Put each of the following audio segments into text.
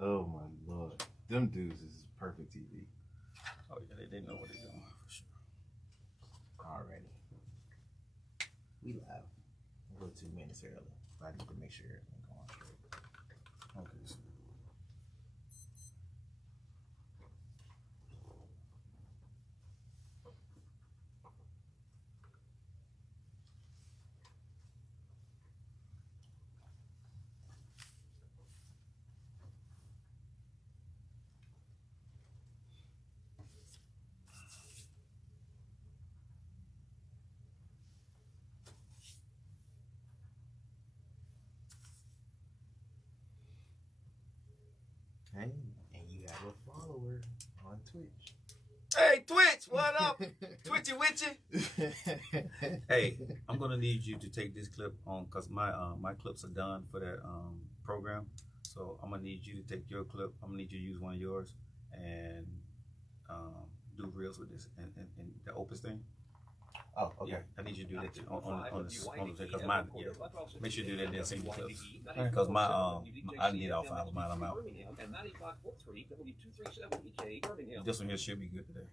Oh my lord, them dudes is perfect TV. Oh yeah, they know what they're doing for sure. Already, we live. We're 2 minutes early. I need to make sure everything going straight. Okay. So. Hey, and you have a follower on Twitch. Hey, Twitch, what up? Twitchy witchy. Hey, I'm gonna need you to take this clip on because my clips are done for that program. So I'm gonna need you to take your clip. I'm gonna need you to use one of yours and do reels with this and the Opus thing. Oh, okay. Yeah, I need you to do that on this because mine. Yeah, make sure you do that then sing the clips because I need all 5 of mine. I'm out. This one here should be good today.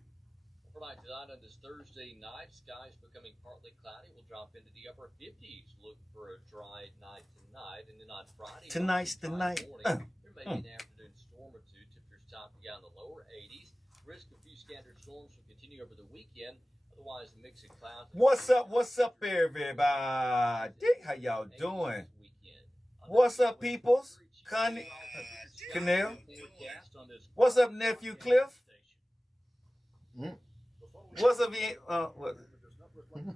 Overnight tonight on this Thursday night, skies becoming partly cloudy. We'll drop into the upper 50s. Look for a dry night tonight, and then on Friday. Tonight's the night. Morning, there may be an afternoon storm or two. Temperatures topping out in the lower 80s. Risk of a few scattered storms will continue over the weekend. Otherwise, a mix of clouds. What's up, everybody? How y'all doing? What's up, peoples? Canel. What's up, nephew Cliff? What's up,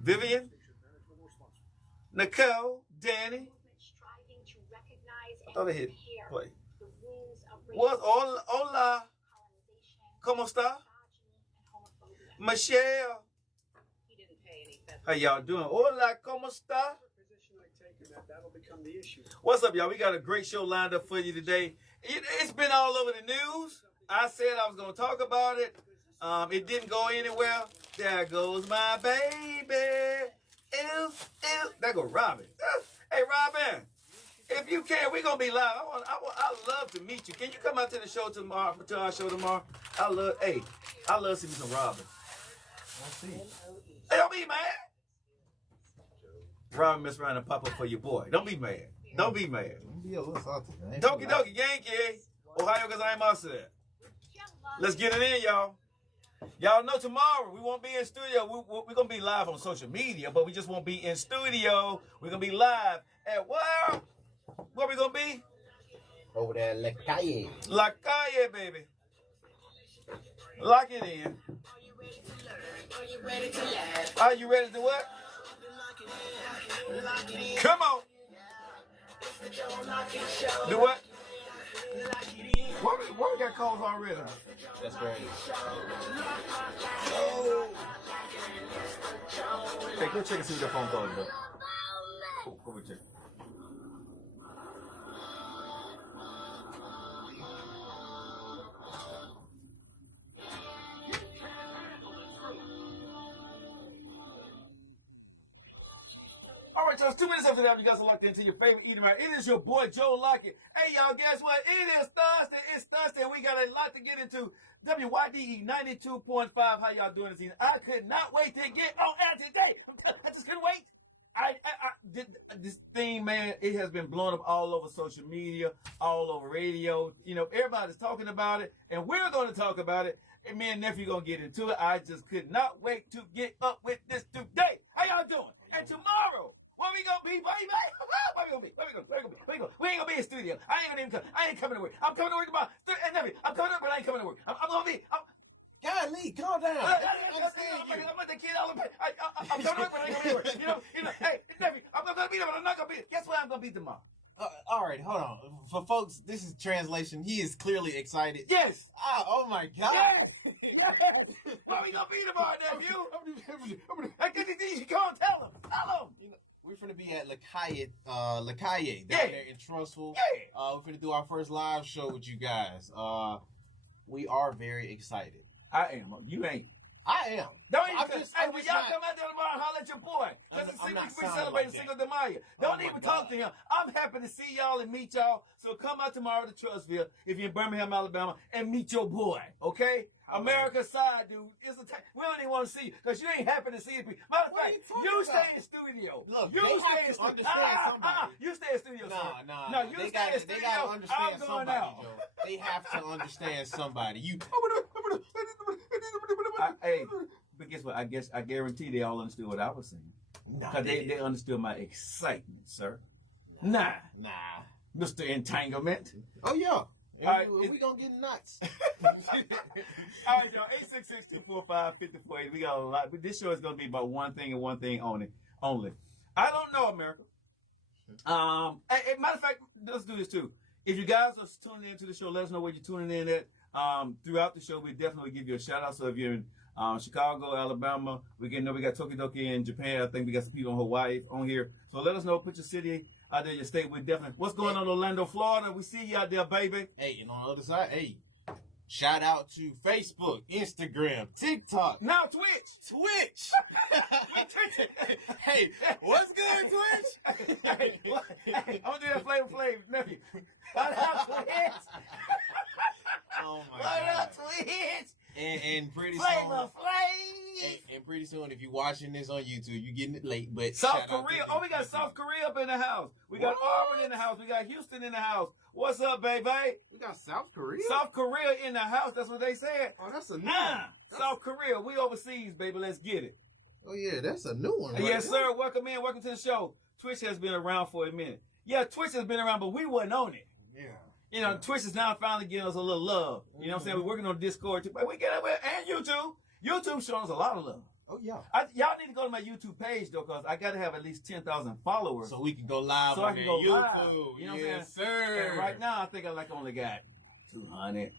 Vivian? Nicole? Danny? I thought I hit play. What's hola? ¿Cómo está? Michelle? How y'all doing? Hola, ¿cómo está? What's up, y'all? We got a great show lined up for you today. It's been all over the news. I said I was going to talk about it. It didn't go anywhere. There goes my baby. Ew, ew. There goes Robin. Hey, Robin, if you can, we're going to be live. I'd love to meet you. Can you come out to the show tomorrow, to our show tomorrow? I love to see me some Robin. Let's see. Hey, don't be mad. Robin mess around and pop up for your boy. Don't be mad. Don't be mad. Don't be a little salty, man. Doki doki, Yankee. Ohio gozaimasu. Let's get it in, y'all. Y'all know tomorrow we won't be in studio. We're going to be live on social media, but we just won't be in studio. We're going to be live at where? Where we going to be? Over there, La Calle. La Calle, baby. Lock it in. Are you ready to what? Come on. Do what? Why we got calls already? That's great. Oh. Hey, go check and see what that phone call is, though. Go check. All right, so it's 2 minutes after that. You guys are locked into your favorite eating right. It is your boy Joe Lockett. Hey, y'all, guess what? It is Thursday. It's Thursday. We got a lot to get into. WYDE 92.5. How y'all doing this evening? I could not wait to get on air today. I just couldn't wait. This thing, man, it has been blown up all over social media, all over radio. You know, everybody's talking about it, and we're going to talk about it. And me and nephew going to get into it. I just could not wait to get up with this today. How y'all doing? And tomorrow, where we gonna be, baby? Where we gonna be? We ain't gonna be in studio. I ain't gonna even come. I ain't coming to work. I'm coming to work tomorrow. And nephew, I'm coming to work, but I ain't coming to work. I'm gonna be. Golly, calm down. I'm like the kid all the I'm coming to work, but I ain't gonna be at work. You know. Hey, nephew, I'm gonna be there, but I'm not gonna be. Guess what? I'm gonna be tomorrow. All right, hold on. For folks, this is translation. He is clearly excited. Yes. Oh my God. Yes. Where we gonna be tomorrow, nephew? Hey, come on, tell him. Tell him. We're finna be at La Calle down there in Trussville. Yeah. We're finna do our first live show with you guys. We are very excited. I am. You ain't. I am. Don't I'm even. just- Hey, I'm when just y'all not- come out there tomorrow, holler at your boy. Because I'm not we sounding celebrating like Cinco that. de Mayo. Oh Don't my even talk to God. him. I'm happy to see y'all and meet y'all. So come out tomorrow to Trussville if you're in Birmingham, Alabama, and meet your boy. Okay? America's side, dude. We don't even want to see you because you ain't happy to see people. Matter of What are fact, you talking you about? stay in studio. Look, you they stay have in to studio. understand somebody. You stay in studio, sir. Nah. No, you they stay gotta, in they studio. gotta understand I'm going somebody, out. Joe. They have to understand somebody. You. Hey, but guess what? I guarantee they all understood what I was saying. Because they understood my excitement, sir. Nah, Mr. Entanglement. Oh yeah. All right, we gonna get nuts. All right, y'all. 866-245-5480. We got a lot. But this show is gonna be about one thing and one thing only. I don't know, America. Matter of fact, let's do this too. If you guys are tuning into the show, let us know where you're tuning in at. Throughout the show, we definitely give you a shout out. So if you're in Chicago, Alabama, we got Tokidoki in Japan. I think we got some people in Hawaii on here. So let us know. Put your city out there, your state. We definitely. What's going on in Orlando, Florida? We see you out there, baby. Hey, and on the other side, hey, shout out to Facebook, Instagram, TikTok, now Twitch. Hey, what's good, Twitch? Hey, I'm gonna do that Flavor Flav, nephew. Shout out Twitch. Oh my What God. up, Twitch? And pretty Flavor soon, Flav. and pretty soon, if you're watching this on YouTube, you're getting it late. But South shout out Korea. to Oh, we got South Korea up in the house. We got Auburn in the house. We got Houston in the house. What's up, baby? We got South Korea. South Korea in the house. That's what they said. Oh, that's a new Nah, one. South Korea. We overseas, baby. Let's get it. Oh yeah, that's a new one. Right Yes, there. sir. Welcome in. Welcome to the show. Twitch has been around for a minute. Yeah, Twitch has been around, but we wasn't on it. Yeah. You know, Twitch is now finally giving us a little love. You know what I'm saying? We're working on Discord too, but we get it with and YouTube. YouTube showing us a lot of love. Oh yeah. Y'all need to go to my YouTube page though, cause I gotta have at least 10,000 followers. So we can go live So on I can go YouTube. live. You know what I'm yes, saying? sir. And right now, I think I only got 200.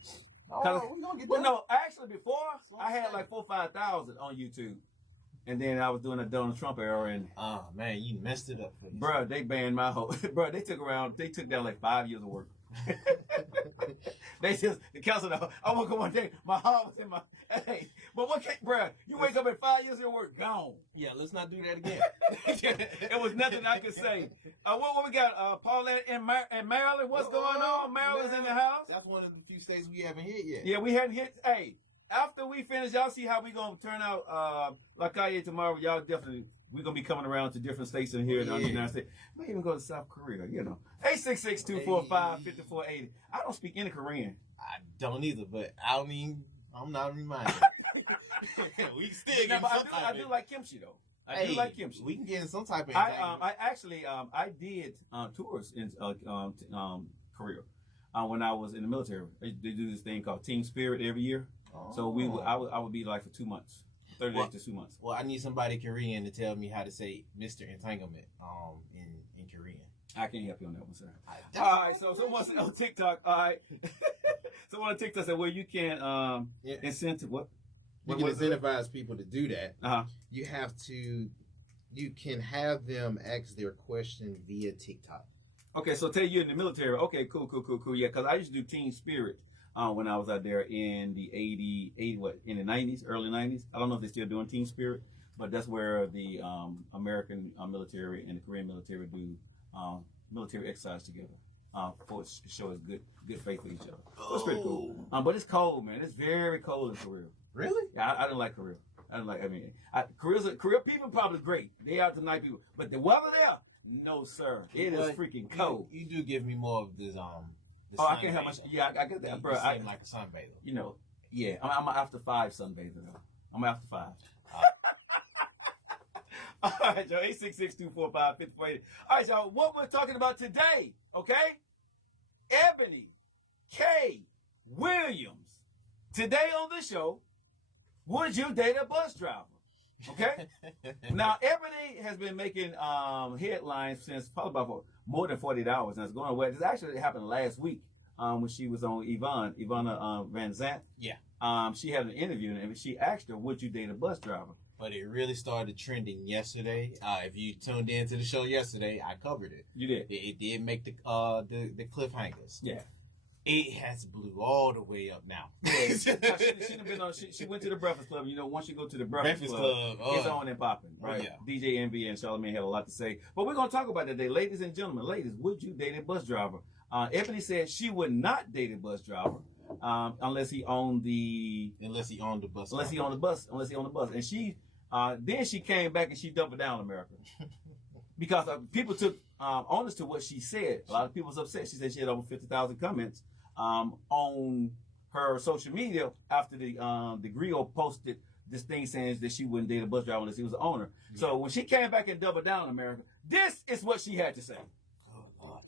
Oh, we gonna get Well, that. no, actually before I had like 4,000 or 5,000 on YouTube, and then I was doing a Donald Trump era, and Oh man, you messed it up for yourself. bruh, they banned my whole. Bruh, they took down like 5 years of work. They just the council. I woke up one day, my heart was in my. Hey, but what? Bruh, you wake up at 5 years of work, gone. Yeah, let's not do that again. It was nothing I could say. What we got? Paulette and Maryland. What's going on? Maryland's in the house. That's one of the few states we haven't hit yet. Yeah, we hadn't hit. Hey, after we finish, y'all see how we gonna turn out. Like I tomorrow, y'all definitely. We're gonna be coming around to different states in here in the United States. We even go to South Korea, you know. 866-245-5480. I don't speak any Korean. I don't either, but I'm not reminded. We still Yeah, get but some I do like kimchi though. I do like kimchi. We can get in some type of. I actually I did tours in Korea when I was in the military. They do this thing called Team Spirit every year. Oh. So I would be like for 2 months, 30 days to 2 months. Well, I need somebody Korean to tell me how to say Mr. Entanglement in Korean. I can't help you on that one, sir. All right, so someone said on TikTok. All right, someone on TikTok said, "Well, you can incentive what? You can incentivize people to do that. Uh-huh. You can have them ask their question via TikTok. Okay, so tell you in the military. Okay, cool. Yeah, because I used to do Team Spirit when I was out there in the in the 90s, early 90s. I don't know if they're still doing Team Spirit, but that's where the American military and the Korean military do military exercise together for to show us good faith with each other. So it's pretty cool. But it's cold, man. It's very cold in Korea. Really? Yeah, I didn't like Korea. Korea people probably great. They out to night people, but the weather there, no sir, it is freaking cold. You do give me more of this I can't have much. Yeah, I get that, bro. I seem like a sunbather. You know, yeah. I'm an after 5 sunbather though. I'm after 5. All right, y'all. 866-245-5480. All right, y'all. What we're talking about today, okay? Eboni K. Williams. Today on the show, would you date a bus driver? Okay. Now, Eboni has been making headlines since probably about more than 48 hours. And it's going away. This actually happened last week when she was on Ivana Van Zant. Yeah. She had an interview and she asked her, would you date a bus driver? But it really started trending yesterday. If you tuned into the show yesterday, I covered it. You did. It did make the cliffhangers. Yeah. It has blew all the way up now. Yeah, she been on. She went to the Breakfast Club. You know, once you go to the Breakfast Club, it's on and popping, right? Yeah. DJ Envy and Charlamagne had a lot to say, but we're gonna talk about that today, ladies and gentlemen. Ladies, would you date a bus driver? Ebony said she would not date a bus driver unless he owned the bus. Unless he owned the bus. And she then she came back and she doubled down on America because people took onus to what she said. A lot of people was upset. She said she had over 50,000 comments on her social media after the Griot posted this thing saying that she wouldn't date a bus driver unless he was the owner. Yeah. So when she came back and doubled down on America, this is what she had to say. Oh, Lord.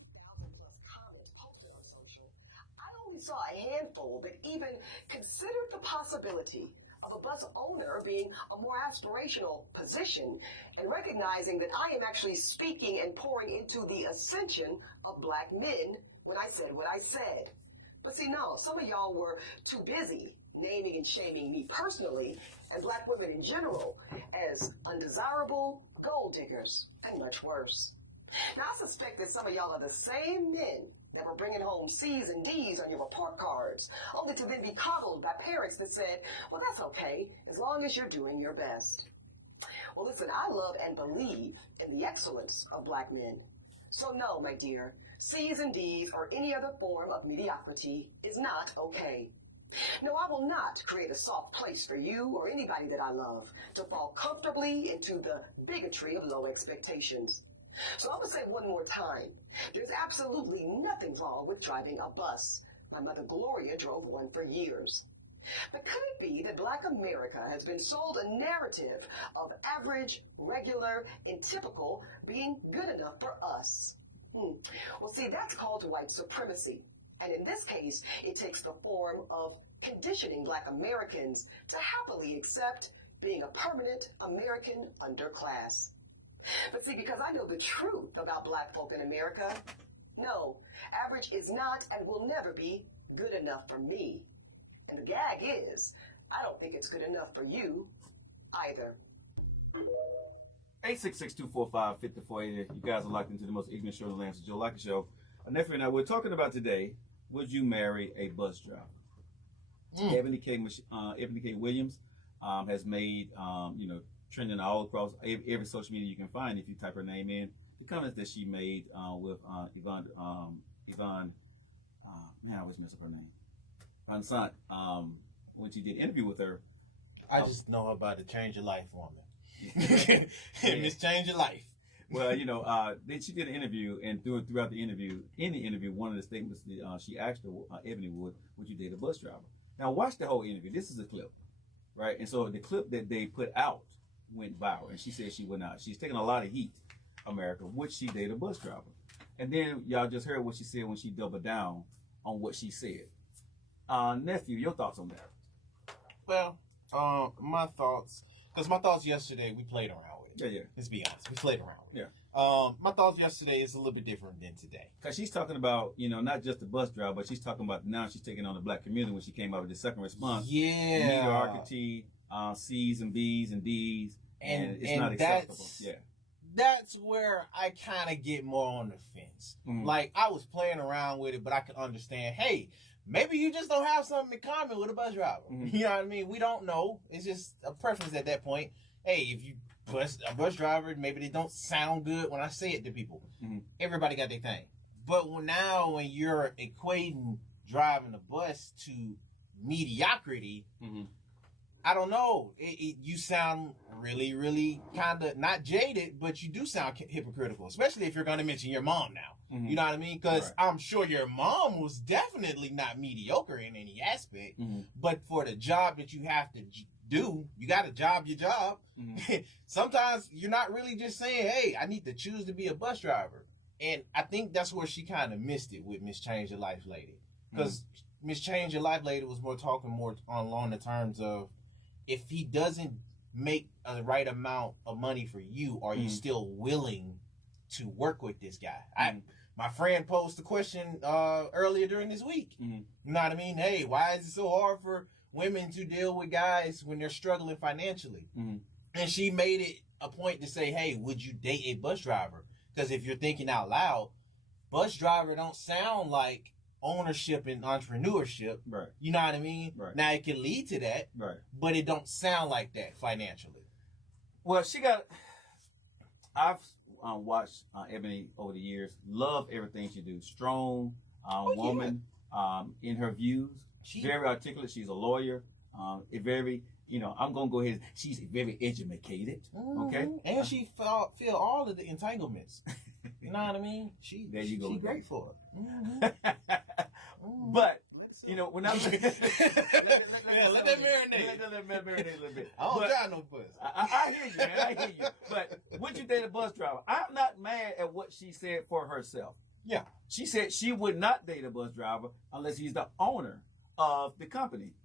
I only saw a handful that even considered the possibility of a bus owner being a more aspirational position and recognizing that I am actually speaking and pouring into the ascension of black men when I said what I said. But see, no, some of y'all were too busy naming and shaming me personally and black women in general as undesirable, gold diggers, and much worse. Now, I suspect that some of y'all are the same men that were bringing home C's and D's on your report cards, only to then be coddled by parents that said, well, that's okay, as long as you're doing your best. Well, listen, I love and believe in the excellence of black men. So no, my dear, C's and D's or any other form of mediocrity is not okay. No, I will not create a soft place for you or anybody that I love to fall comfortably into the bigotry of low expectations. So I'm going to say one more time, there's absolutely nothing wrong with driving a bus. My mother Gloria drove one for years. But could it be that black America has been sold a narrative of average, regular, and typical being good enough for us? Well, see, that's called white supremacy. And in this case, it takes the form of conditioning black Americans to happily accept being a permanent American underclass. But see, because I know the truth about black folk in America, no, average is not and will never be good enough for me. And the gag is, I don't think it's good enough for you either. 866-245-5480. You guys are locked into the most ignorant show in the land, Joe Lockett Show. Nephew and I, we're talking about today, would you marry a bus driver? Eboni K. Williams has made, trending all across every social media you can find if you type her name in. The comments that she made with Yvonne, man, I always mess up her name. Van Sant, when she did an interview with her. I just know her by the Change Your Life woman. Miss Change Your Life. Well, then she did an interview, and throughout the interview, one of the statements that she asked her, Eboni, would you date a bus driver? Now, watch the whole interview. This is a clip, right? And so the clip that they put out went viral, and she said she would not. She's taking a lot of heat, America. Would she date a bus driver? And then y'all just heard what she said when she doubled down on what she said. Nephew, your thoughts on that? Well, my thoughts yesterday, we played around with it. Yeah. Let's be honest. We played around with it. Yeah. My thoughts yesterday is a little bit different than today. Because she's talking about, not just the bus driver, but she's talking about now she's taking on the black community when she came out with the second response. Yeah. Mediocrity, C's and B's and D's, and it's not acceptable. That's where I kind of get more on the fence. Mm-hmm. Like, I was playing around with it, but I could understand, hey, maybe you just don't have something in common with a bus driver. Mm-hmm. You know what I mean? We don't know. It's just a preference at that point. Hey, if you a bus driver, maybe they don't sound good when I say it to people. Mm-hmm. Everybody got their thing. But when you're equating driving a bus to mediocrity, I don't know. You sound really, really kind of not jaded, but you do sound hypocritical, especially if you're going to mention your mom now. Mm-hmm. You know what I mean? Because I'm sure your mom was definitely not mediocre in any aspect, but for the job that you have to do, you got to job your job. Mm-hmm. Sometimes you're not really just saying, hey, I need to choose to be a bus driver. And I think that's where she kind of missed it with Miss Change Your Life Lady. Because Miss Change Your Life Lady was talking more along the terms of, if he doesn't make a right amount of money for you, are you still willing to work with this guy? My friend posed the question earlier during this week. You know what I mean? Hey, why is it so hard for women to deal with guys when they're struggling financially? And she made it a point to say, hey, would you date a bus driver? Because if you're thinking out loud, bus driver don't sound like ownership and entrepreneurship. Right. You know what I mean? Right. Now it can lead to that, Right. but it don't sound like that financially. Well, I've watched Eboni over the years. Love everything she do. Strong woman in her views. Very articulate. She's a lawyer. I'm gonna go ahead. She's very educated. Okay, and she feel all of the entanglements. You know what I mean? There you go. She's great for it. But when I let that marinate. Let that marinate a little bit. I don't got no puss. I hear you, man. I hear you. But would you date a bus driver? I'm not mad at what she said for herself. Yeah, she said she would not date a bus driver unless he's the owner of the company.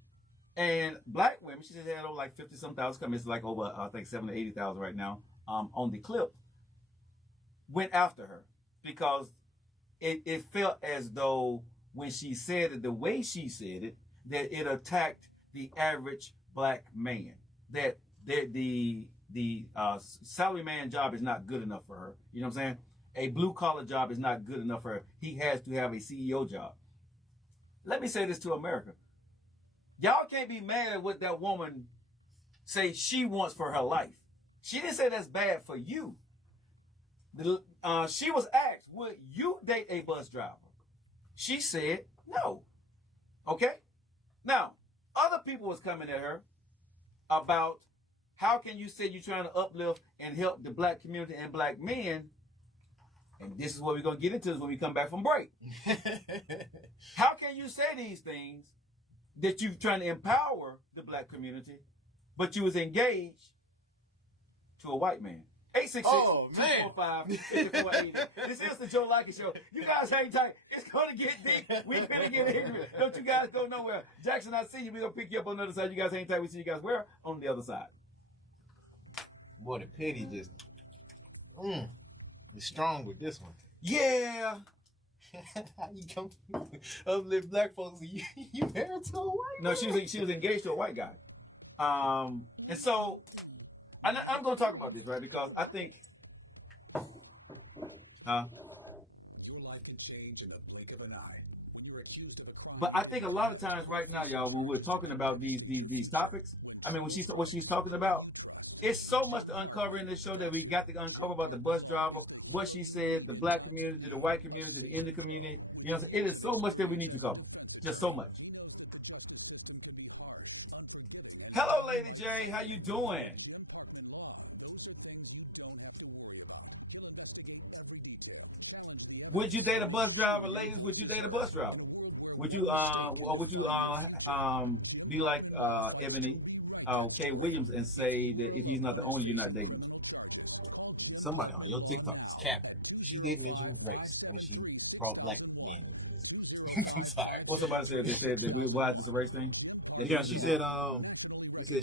And black women, she said they had over like 50-some thousand companies, like over I think 70,000 to 80,000 right now. On the clip, went after her because it felt as though when she said it, the way she said it, that it attacked the average black man. That the salary man job is not good enough for her. You know what I'm saying? A blue collar job is not good enough for her. He has to have a CEO job. Let me say this to America. Y'all can't be mad at what that woman say she wants for her life. She didn't say that's bad for you. She was asked, would you date a bus driver? She said no. Okay? Now, other people was coming at her about how can you say you're trying to uplift and help the black community and black men. And this is what we're going to get into when we come back from break. How can you say these things that you're trying to empower the black community, but you was engaged to a white man? 866-245-5480. This is the Joe Likey Show. You guys hang tight. It's going to get deep. We're going to get ignorant. Don't you guys go nowhere. Jackson, I see you. We're going to pick you up on the other side. You guys hang tight. We see you guys where? On the other side. Boy, the pity just is strong with this one. Yeah. How you come uplift black folks and you married to a white No, she was engaged to a white guy. And so I'm going to talk about this, right? Because I think, but I think a lot of times right now, y'all, when we're talking about these topics, I mean, what she's talking about, it's so much to uncover in this show that we got to uncover about the bus driver, what she said, the black community, the white community, the Indian community. You know what I'm saying? It is so much that we need to cover. Just so much. Hello, Lady J. How you doing? Would you date a bus driver, ladies? Would you date a bus driver? Would you be like Eboni, Kay Williams, and say that if he's not the owner, you're not dating him? Somebody on your TikTok is capping. She did mention race when she brought black men into this. I'm sorry. Well, somebody said why is this a race thing? Yeah, she said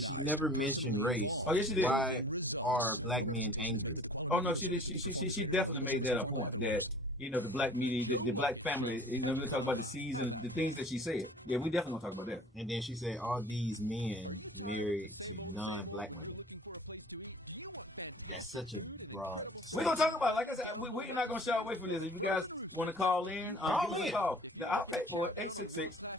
she never mentioned race. Oh, yes, she did. Why are black men angry? Oh no, she did. She definitely made that a point that. You know, the black media, the black family, you know, we talk about the season, the things that she said. Yeah, we definitely gonna talk about that. And then she said, all these men married to non-black women. That's such a broad statement. We're gonna talk about it. Like I said, we're not gonna shy away from this. If you guys want to call in, give us a call. I'll pay for it.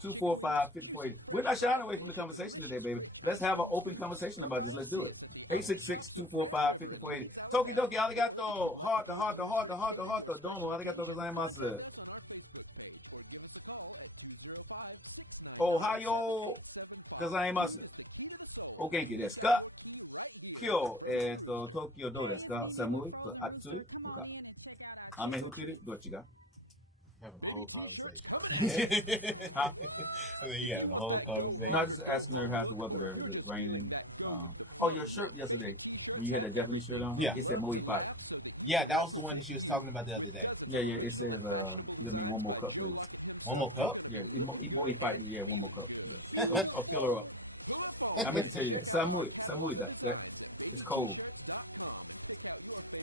866-245-5480. We're not shying away from the conversation today, baby. Let's have an open conversation about this. Let's do it. 866-245-5480. Tokidoki, arigato. Heart, domo, arigato gozaimasu. Ohayo gozaimasu. O genki desu ka? Kyou, Tokyo do desu ka? Samui? Atsui? Toka? Ame futuru? Dochi ga? Having a whole conversation. Huh? I mean, you having a whole conversation. No, I was just asking her how's the weather there. Is it raining? Your shirt yesterday, when you had that Japanese shirt on, yeah, it said Moi Pai. Yeah, that was the one that she was talking about the other day. Yeah, it says, let me one more cup, please. One more cup? Yeah, Moi Pai, yeah, one more cup. I'll fill her up. I meant to tell you that. Samui, that it's cold.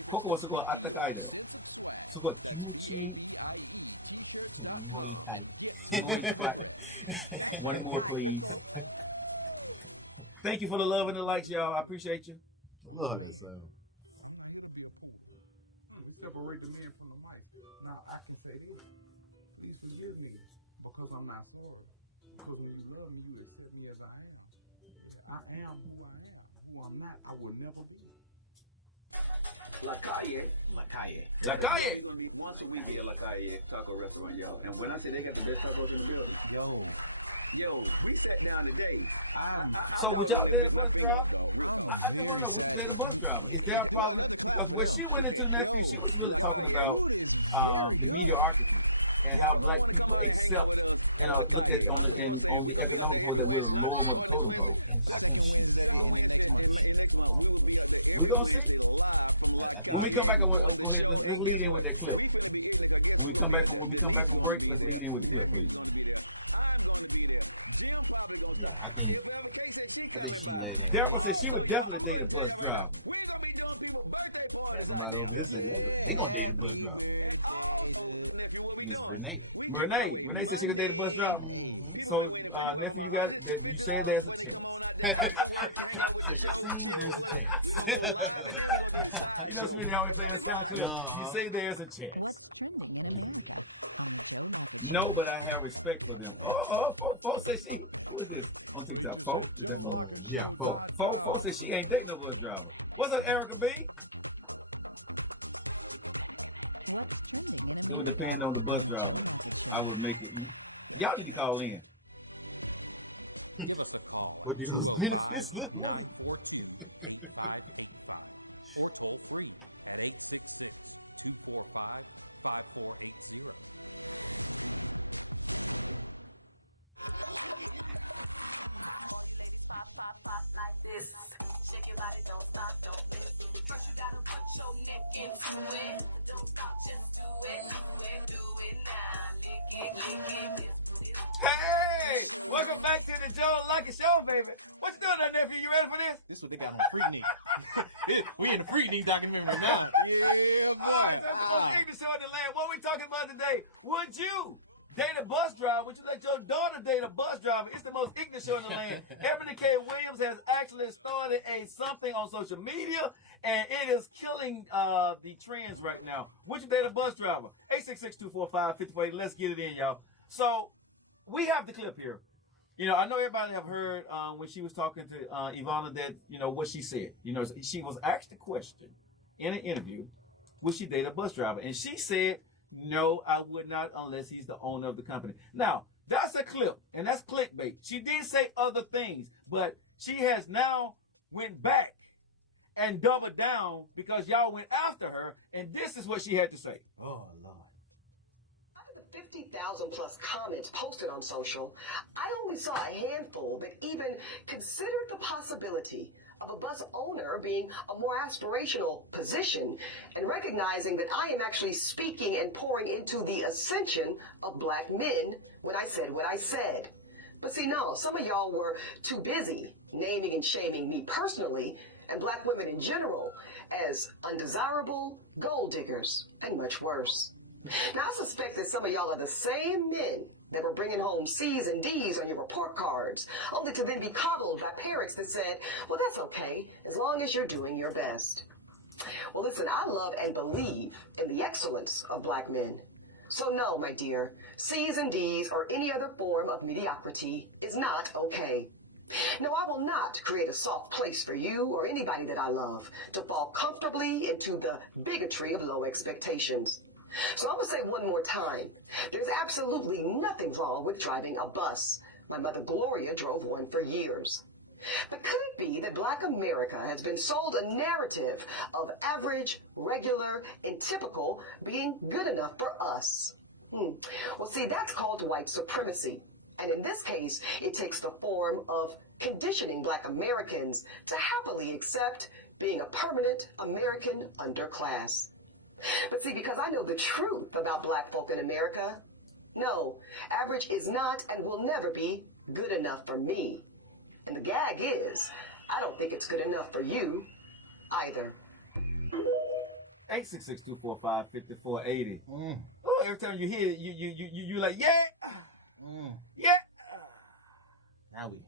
Koko wa sugoi attakaai da yo. Sugoi kimuchi. Moi Pai. Moi Pai. One more, please. Thank you for the love and the likes, y'all. I appreciate you. I love that sound. Separate the man from the mic. Now I can say this. These are your niggas. But because I'm not Florida. Because when you love me, you accept me as I am. I am who I am. Who I'm not, I will never be. La Calle. Once a week at La Calle Taco Restaurant, y'all. And when I say they got the best tacos in the building, yo, we sat down today. So would y'all date a bus driver? I just want to know, would you date a bus driver? Is there a problem? Because when she went into the nephew, she was really talking about the mediocrity and how black people accept and look at on the economic pole that we're the lower of the totem pole. And I think she was wrong. We're gonna see. I think When we come back, go ahead. Let's lead in with that clip. When we come back from break, let's lead in with the clip, please. Yeah, I think she laid in. Deborah said she would definitely date a bus driver. Somebody over here said they gonna date a bus driver. Miss Renee. Renee said she could date a bus driver. Mm-hmm. So, nephew, you say there's a chance. So you're saying there's a chance. You know, Smitty always playing a sound clip. You say there's a chance. No, but I have respect for them. Fo said she. Who is this on TikTok? Fo? Is that Fo? Yeah, Fo. Fo said she ain't dating no bus driver. What's up, Erica B? It would depend on the bus driver. I would make it. Y'all need to call in. What do those benefits look like? Hey, welcome back to the Joe Lucky Show, baby. What you doing there, nephew? You ready for this? This is what they got on Freaknik. We in the Freaknik documentary now. All right, so the most ignorant show in the land. What we talking about today? Would you date a bus driver? Would you let your daughter date a bus driver? It's the most ignorant show in the land. Eboni K. Williams has actually started something on social media, and it is killing the trends right now. Would you date a bus driver? 866-245-5048. Let's get it in, y'all. So we have the clip here. You know, I know everybody have heard when she was talking to Ivana that, you know, what she said. You know, she was asked a question in an interview, would she date a bus driver? And she said, no, I would not unless he's the owner of the company. Now, that's a clip, and that's clickbait. She did say other things, but she has now went back and doubled down because y'all went after her, and this is what she had to say. Oh, Lord. Out of the 50,000 plus comments posted on social, I only saw a handful that even considered the possibility of a bus owner being a more aspirational position and recognizing that I am actually speaking and pouring into the ascension of black men when I said what I said. But see, no, some of y'all were too busy naming and shaming me personally and black women in general as undesirable, gold diggers, and much worse. Now, I suspect that some of y'all are the same men that were bringing home C's and D's on your report cards, only to then be coddled by parents that said, well, that's okay, as long as you're doing your best. Well, listen, I love and believe in the excellence of black men. So no, my dear, C's and D's or any other form of mediocrity is not okay. No, I will not create a soft place for you or anybody that I love to fall comfortably into the bigotry of low expectations. So I'm going to say one more time, there's absolutely nothing wrong with driving a bus. My mother Gloria drove one for years. But could it be that black America has been sold a narrative of average, regular, and typical being good enough for us? Well, see, that's called white supremacy. And in this case, it takes the form of conditioning black Americans to happily accept being a permanent American underclass. But see, because I know the truth about black folk in America, no, average is not and will never be good enough for me. And the gag is, I don't think it's good enough for you either. 866-245-5480. Oh, every time you hear it, you like, yeah, yeah.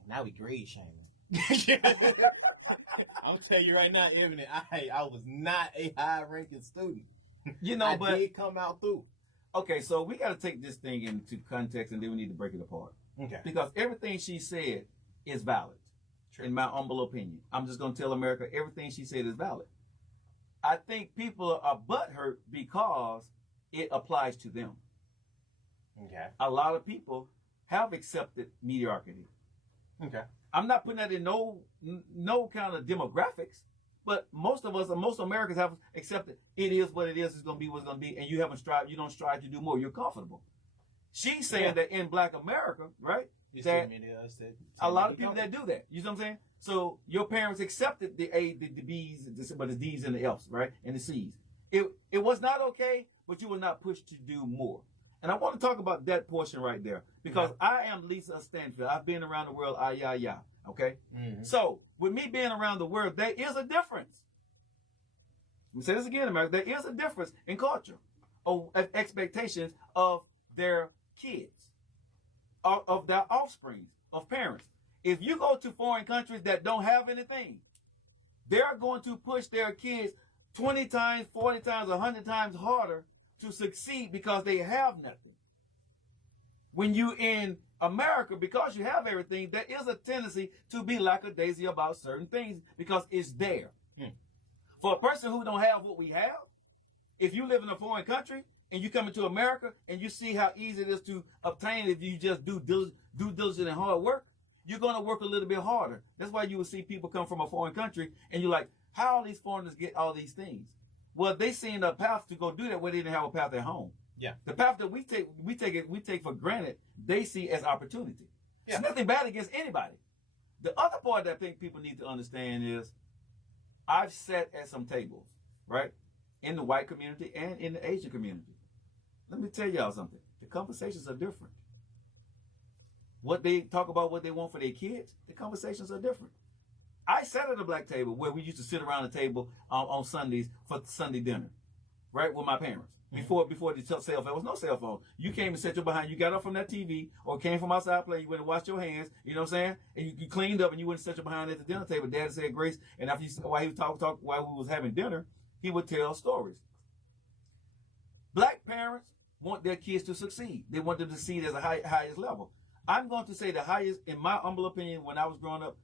Now we grade shaming. I'll tell you right now, Ebony, I was not a high ranking student. You know, I but did come out through. Okay, so we got to take this thing into context, and then we need to break it apart. Okay. Because everything she said is valid, in my humble opinion. I'm just going to tell America everything she said is valid. I think people are butthurt because it applies to them. Okay. A lot of people have accepted mediocrity. Okay. I'm not putting that in no kind of demographics, but most of us, or most Americans, have accepted it is what it is. It's going to be what it's going to be, and you don't strive to do more. You're comfortable. She's saying that in Black America, right? That a lot of people that do that. You know what I'm saying? So your parents accepted the A, the B's, but the D's and the F's, right? And the C's. It was not okay, but you were not pushed to do more. And I want to talk about that portion right there because I am Lisa Stanfield. I've been around the world, okay? Mm-hmm. So with me being around the world, there is a difference. Let me say this again, America. There is a difference in culture of expectations of their kids, of their offspring, of parents. If you go to foreign countries that don't have anything, they're going to push their kids 20 times, 40 times, 100 times harder to succeed because they have nothing. When you in America, because you have everything, there is a tendency to be lackadaisy about certain things because it's there. For a person who don't have what we have, if you live in a foreign country and you come into America and you see how easy it is to obtain if you just do diligent and hard work, you're going to work a little bit harder. That's why you will see people come from a foreign country and you're like, how all these foreigners get all these things? Well, they seen a path to go do that where they didn't have a path at home. Yeah. The path that we take for granted, they see as opportunity. Yeah. It's nothing bad against anybody. The other part that I think people need to understand is I've sat at some tables, right? In the white community and in the Asian community. Let me tell y'all something. The conversations are different. What they talk about, what they want for their kids, the conversations are different. I sat at a black table where we used to sit around the table on Sundays for Sunday dinner, right, with my parents. Before the cell phone, there was no cell phone. You came and sat your behind. You got up from that TV or came from outside playing. You went and washed your hands. You know what I'm saying? And you cleaned up and you went and sat your behind at the dinner table. Dad said grace, and after while he was talk while we was having dinner, he would tell stories. Black parents want their kids to succeed. They want them to succeed as a highest level. I'm going to say the highest, in my humble opinion, when I was growing up,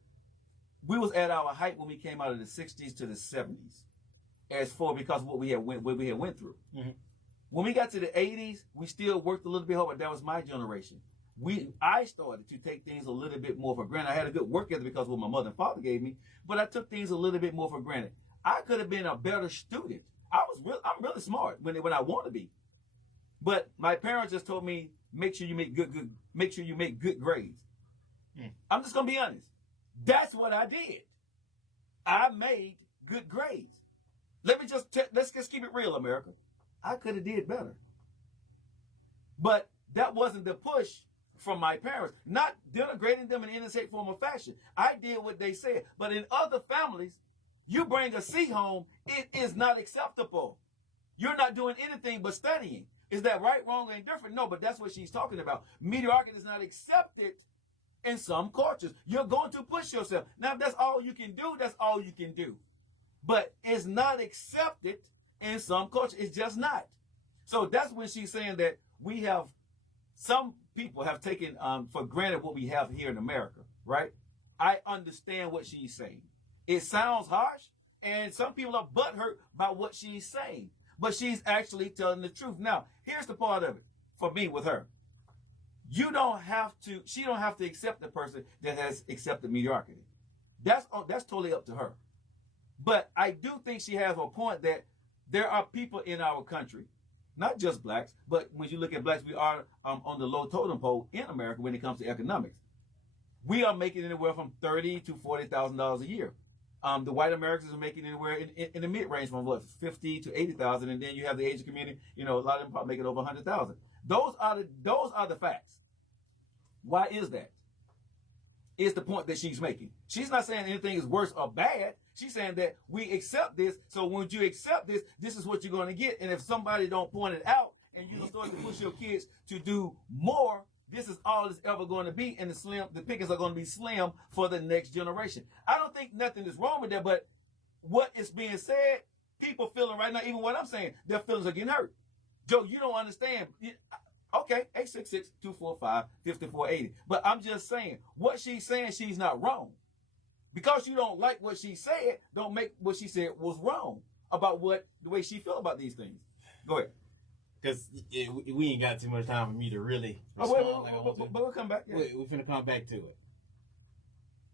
we was at our height when we came out of the 60s to the 70s, as for because what we had went through. Mm-hmm. When we got to the 80s, we still worked a little bit hard, but that was my generation. I started to take things a little bit more for granted. I had a good work ethic because of what my mother and father gave me, but I took things a little bit more for granted. I could have been a better student. I'm really smart when I want to be, but my parents just told me make sure you make good grades. I'm just gonna be honest. That's what I did. I made good grades. Let's just keep it real, America. I could have did better. But that wasn't the push from my parents. Not denigrating them in any shape, form, or fashion. I did what they said. But in other families, you bring a C home, it is not acceptable. You're not doing anything but studying. Is that right, wrong, or indifferent? No, but that's what she's talking about. Mediocrity is not accepted in some cultures. You're going to push yourself. Now, if that's all you can do, that's all you can do. But it's not accepted in some cultures. It's just not. So that's when she's saying that some people have taken for granted what we have here in America, right? I understand what she's saying. It sounds harsh, and some people are butthurt by what she's saying. But she's actually telling the truth. Now, here's the part of it for me with her. She don't have to accept the person that has accepted mediocrity. That's totally up to her. But I do think she has a point that there are people in our country, not just blacks, but when you look at blacks, we are on the low totem pole in America when it comes to economics. We are making anywhere from $30,000 to $40,000 a year. The white Americans are making anywhere in the mid range from what, 50 to 80,000, and then you have the Asian community. You know, a lot of them probably make it over 100,000. Those are the facts. Why is that? Is the point that she's making. She's not saying anything is worse or bad. She's saying that we accept this. So when you accept this, this is what you're going to get. And if somebody don't point it out and you start to push your kids to do more, this is all it's ever going to be. And the pickings are going to be slim for the next generation. I don't think nothing is wrong with that. But what is being said, people feeling right now, even what I'm saying, their feelings are getting hurt. Joe, you don't understand. Okay, 866-245-5480. But I'm just saying, what she's saying, she's not wrong. Because you don't like what she said, don't make what she said was wrong about the way she feel about these things. Go ahead. Because we ain't got too much time for me to really Oh, respond. but we'll come back. Yeah. We're finna come back to it.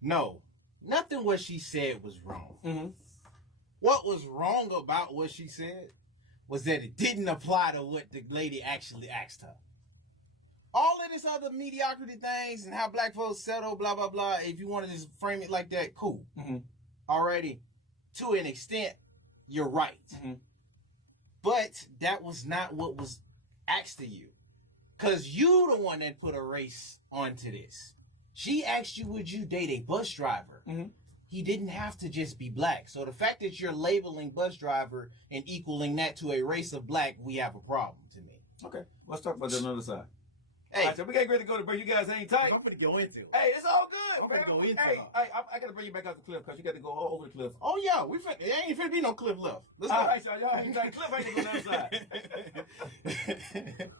No, nothing what she said was wrong. Mm-hmm. What was wrong about what she said was that it didn't apply to what the lady actually asked her. All of this other mediocrity things and how black folks settle, blah, blah, blah, if you want to just frame it like that, cool. Mm-hmm. Already, to an extent, you're right. Mm-hmm. But that was not what was asked of you. Because you the one that put a race onto this. She asked you, would you date a bus driver? Mm-hmm. He didn't have to just be black. So the fact that you're labeling bus driver and equaling that to a race of black, we have a problem to me. Okay, let's talk about that on the other side. Hey, All right, so we got ready to go to break. You guys hang tight. I'm going to go into it. Hey, it's all good. I'm gonna man. go into Hey, it. I got to bring you back out the cliff because you got to go all over the cliff. Oh, yeah. There ain't finna be no cliff left. Let's go. All right, so y'all hang tight. Cliff ain't going to go down the side.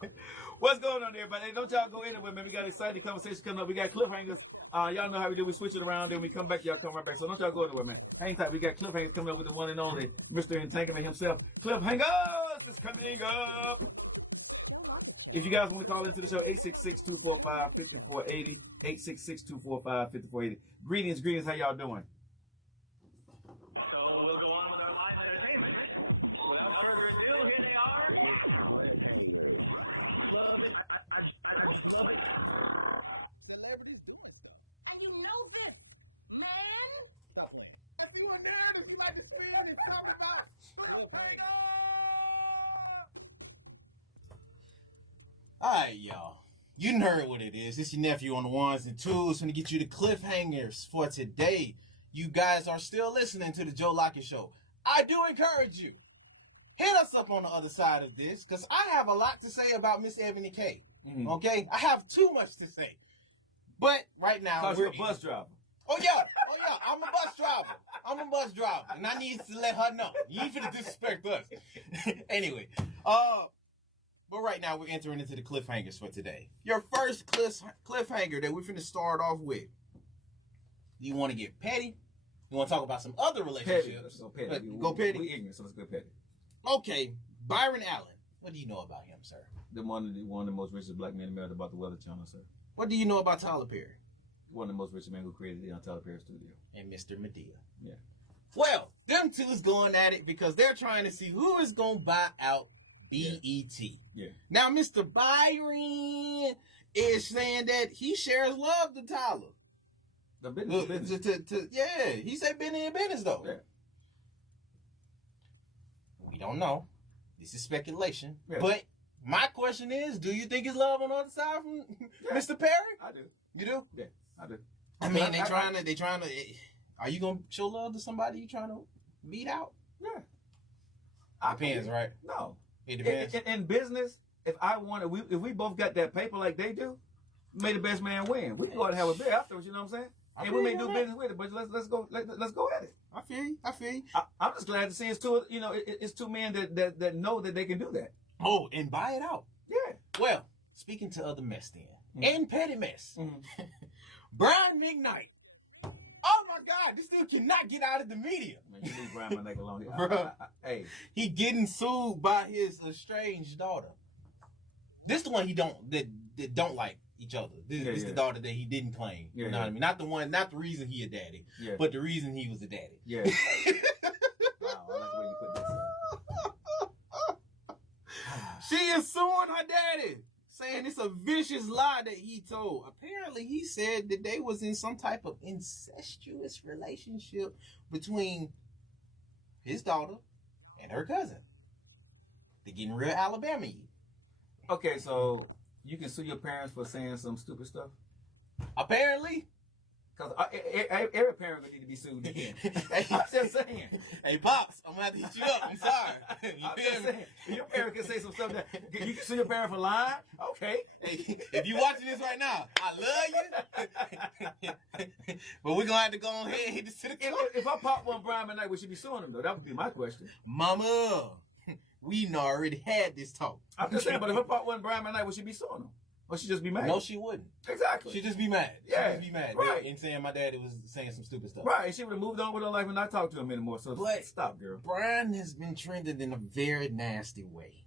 What's going on there, everybody? Hey, don't y'all go anywhere, man. We got exciting conversation coming up. We got cliffhangers. Y'all know how we do. We switch it around, then we come back. Y'all come right back. So don't y'all go anywhere, man. Hang tight. We got cliffhangers coming up with the one and only Mr. Entanglement himself. Cliffhangers is coming up. If you guys want to call into the show, 866-245-5480, 866-245-5480. Greetings, how y'all doing? All right, y'all. You done heard what it is. It's your nephew on the ones and twos. Gonna get you the cliffhangers for today. You guys are still listening to the Joe Lockett Show. I do encourage you. Hit us up on the other side of this, because I have a lot to say about Miss Eboni K. Mm-hmm. Okay? I have too much to say. But right now, Because you're a bus driver. Oh yeah, I'm a bus driver. And I need to let her know. You ain't finna disrespect us. Anyway, but right now we're entering into the cliffhangers for today. Your first cliffhanger that we're finna start off with. Do you want to get petty? You want to talk about some other relationships? Petty. Let's go petty. Go petty? We're ignorant, so let's go petty. Okay, Byron Allen. What do you know about him, sir? One of the most richest black men in America about the Weather Channel, sir. What do you know about Tyler Perry? One of the most richest men who created the Tyler Perry studio. And Mr. Medea. Yeah. Well, them two's going at it because they're trying to see who is going to buy out BET. Yeah. Now, Mr. Byron is saying that he shares love to Tyler. The business. Yeah, he said business though. Yeah. We don't know. This is speculation. Yeah. But my question is, do you think it's love on the other side from Mr. Perry? I do. You do? Yeah, I do. I mean, they trying to. Are you gonna show love to somebody you trying to beat out? Yeah. Depends, right? No. It depends. In business, if we both got that paper like they do, may the best man win. We can go out and have a beer afterwards. You know what I'm saying? And we may do business with it, but let's go at it. I feel you. I'm just glad to see it's two. You know, it's two men that know that they can do that. Oh, and buy it out. Yeah. Well, speaking to other mess then, and petty mess, Brian McKnight. Oh my God, this dude cannot get out of the media. Man, you leave Brian McKnight alone. Bro. Hey, he getting sued by his estranged daughter. This the one that don't like each other. This the daughter that he didn't claim. Yeah, you know what I mean? Not the reason he a daddy, but the reason he was a daddy. Yeah. Wow, I like the way you put this. She is suing her daddy, saying it's a vicious lie that he told. Apparently, he said that they was in some type of incestuous relationship between his daughter and her cousin. They're getting real Alabama-y. Okay, so you can sue your parents for saying some stupid stuff? Apparently. Because every parent would need to be sued again. I'm just saying. Hey, Pops, I'm going to have to hit you up. I'm sorry. I'm just saying. Your parent can say some stuff that you can sue your parent for lying. Okay. Hey, if you watching this right now, I love you. But we're going to have to go on ahead and hit this to the court. If I pop one Brian McKnight, we should be suing him, though. That would be my question. Mama, We already had this talk. I'm just saying, but if her part wasn't Brian McKnight, would she be suing him? Or she just be mad? No, she wouldn't. Exactly. She'd just be mad. Yeah, She'd just be mad. right. And saying my daddy was saying some stupid stuff. Right, and she would have moved on with her life and not talked to him anymore. So But stop, girl. Brian has been trending in a very nasty way.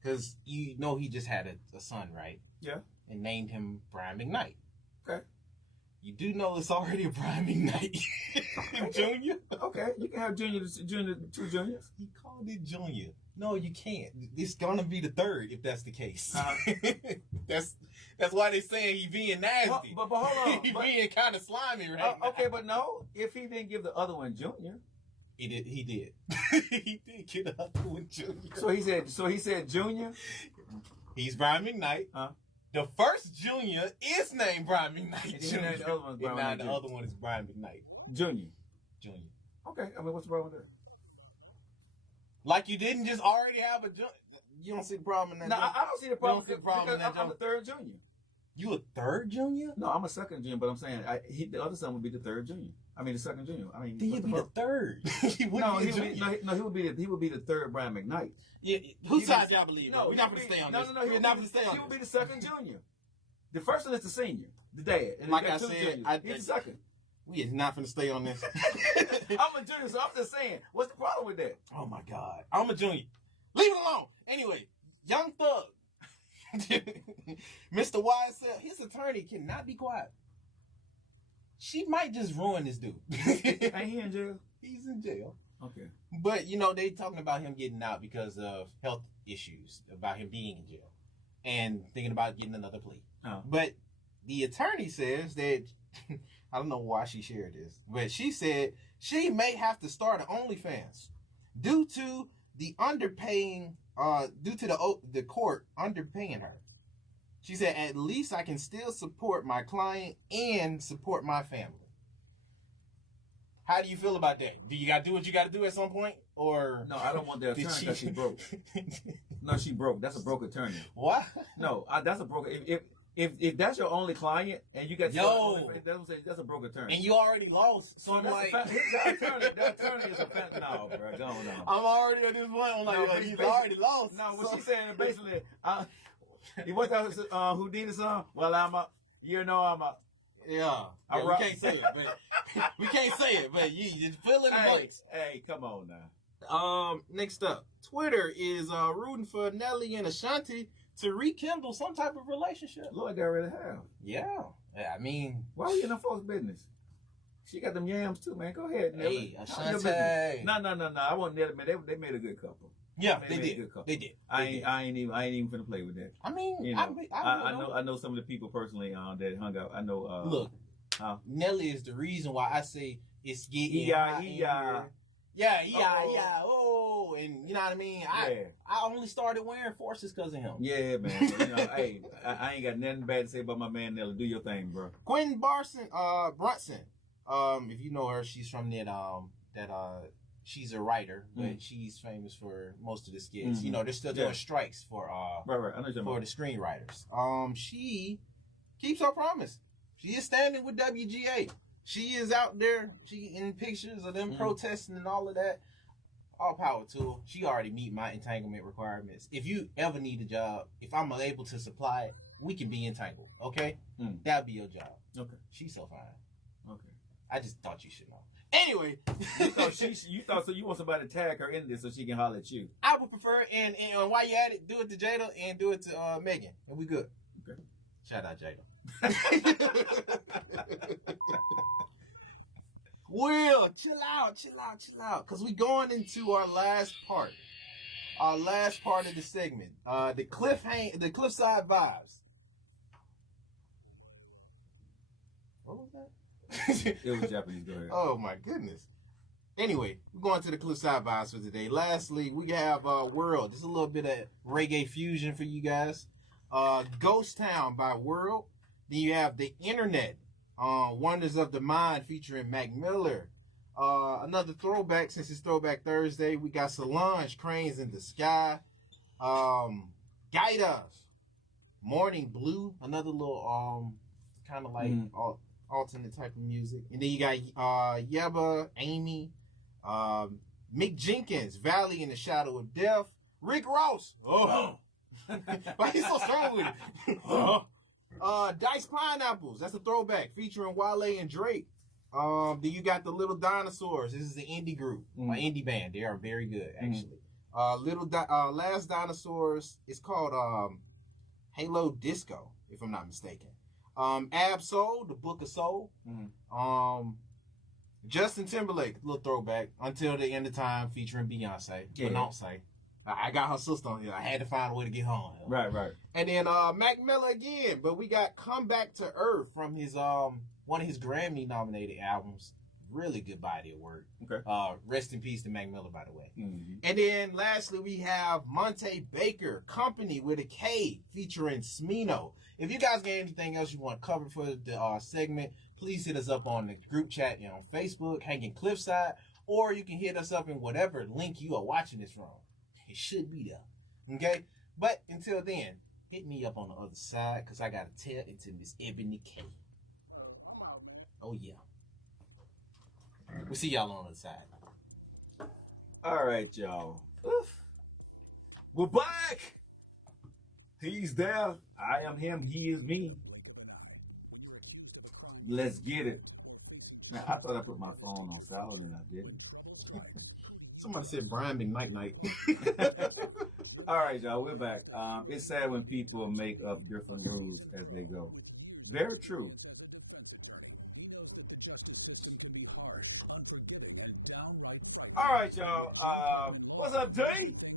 Because you know he just had a son, right? Yeah. And named him Brian McKnight. Okay. You do know it's already a Brian McKnight Junior? Okay, you can have two juniors. He called it Junior. No, you can't. It's gonna be the third if that's the case. That's why they saying he being nasty. But hold on. He being kind of slimy right now. Okay, but no, if he didn't give the other one Junior. He did. He did get the other one Junior. So he said Junior. He's Brian McKnight. The first Junior is named Brian McKnight Jr. The other one's Brian and now McKnight the Jr. other one is Brian McKnight Junior. Junior. Okay, I mean, what's the problem with that? Like you didn't just already have a Junior. You don't see the problem in that. No, I don't see the problem. You don't see the problem because in that I'm the third Junior. You a third Junior? No, I'm a second Junior, but I'm saying the other son would be the third Junior. I mean, the second Junior. I mean, Then you'd be the third. He wouldn't be a Junior. He would be the third Brian McKnight. Yeah, whose side y'all believe? No, we're not going to stay on this. No, we're not going to stay on He would this. be the second Junior. The first one is the senior, the dad. And Like you got I two said, juniors. He's the second. We is not going to stay on this. I'm a junior, so I'm just saying, what's the problem with that? Oh my God. I'm a Junior. Leave it alone. Anyway, Young Thug. Mr. YSL, his attorney cannot be quiet. She might just ruin this dude. Ain't he in jail? He's in jail. Okay. But, you know, they talking about him getting out because of health issues, about him being in jail, and thinking about getting another plea. Oh. But the attorney says that, I don't know why she shared this, but she said she may have to start an OnlyFans due to the underpaying, due to the court underpaying her. She said, at least I can still support my client and support my family. How do you feel about that? Do you got to do what you got to do at some point? Or No, I don't want that attorney because she broke. No, she broke. That's a broke attorney. What? No, that's a broke. If that's your only client and you got that's a broke attorney. And you already lost. So I'm like, that attorney is a no, bro. Go on. I'm already at this point. I'm like, No, he's already lost. No, what she's saying is basically, what's that Houdini song? Well, I'm a. Yeah, we can't say it, but we can't say it, but you just fill in the blanks. Hey, come on now. Next up, Twitter is rooting for Nelly and Ashanti to rekindle some type of relationship. Lord, they already have. Yeah, I mean, why are you in the folks' business? She got them yams too, man. Go ahead, Nelly. Hey, Ashanti. No. I want Nelly, man. They made a good couple. Yeah, they did. They did. I ain't even finna play with that. I mean, you know, I know some of the people personally that hung out. I know. Look, Nelly is the reason why I say it's getting Yeah. Oh, and you know what I mean. I only started wearing forces because of him. Yeah, man. You know, hey, I ain't got nothing bad to say about my man Nelly. Do your thing, bro. Quentin Brunson. If you know her, she's from that. She's a writer, but she's famous for most of the skits. Mm-hmm. You know, they're still doing strikes for right. I know for the screenwriters. She keeps her promise. She is standing with WGA. She is out there. She in pictures of them protesting and all of that. All power to her. She already meet my entanglement requirements. If you ever need a job, if I'm able to supply it, we can be entangled. Okay, that'll be your job. Okay, she's so fine. Okay, I just thought you should know. Anyway, you thought so. You want somebody to tag her in this so she can holler at you? I would prefer, and while you at it, do it to Jada and do it to Megan, and we good. Okay. Shout out Jada. Will, chill out, because we going into our last part of the segment. The cliffside vibes. What was that? It was Japanese. Go ahead. Oh my goodness. Anyway, we're going to the cliffside vibes for today. Lastly, we have World. Just a little bit of reggae fusion for you guys. Ghost Town by World. Then you have The Internet. Wonders of the Mind featuring Mac Miller. Another throwback, since it's Throwback Thursday. We got Solange, Cranes in the Sky. Gaidas, Morning Blue. Another little kind of like alternate type of music. And then you got Yeba, Amy, Mick Jenkins, Valley in the Shadow of Death, Rick Ross. Oh. Why he's so strong with it? Diced Pineapples. That's a throwback featuring Wale and Drake. Then you got the Little Dinosaurs. This is an indie group, an indie band. They are very good, actually. Last Dinosaurs is called Halo Disco, if I'm not mistaken. Ab Soul, the Book of Soul. Justin Timberlake, a little throwback. Until the End of Time, featuring Beyonce. Yeah. Beyonce. I got her sister on here. I had to find a way to get home. Right, right. And then Mac Miller again, but we got Come Back to Earth from his one of his Grammy nominated albums. Really good body of work. Okay. Rest in peace to Mac Miller, by the way. Mm-hmm. And then lastly we have Monte Baker, Company with a K, featuring Smino. If you guys got anything else you want covered for the segment, please hit us up on the group chat on Facebook, Hanging Cliffside, or you can hit us up in whatever link you are watching this from. It should be there. Okay? But until then, hit me up on the other side because I got to tell it to Miss Ebony K. Oh, yeah. We'll see y'all on the other side. All right, y'all. Oof. We're back. He's there. I am him. He is me. Let's get it. Man, I thought I put my phone on silent and I didn't. Somebody said Brian McKnight night. All right, y'all. We're back. It's sad when people make up different rules as they go. Very true. All right, y'all. What's up, D?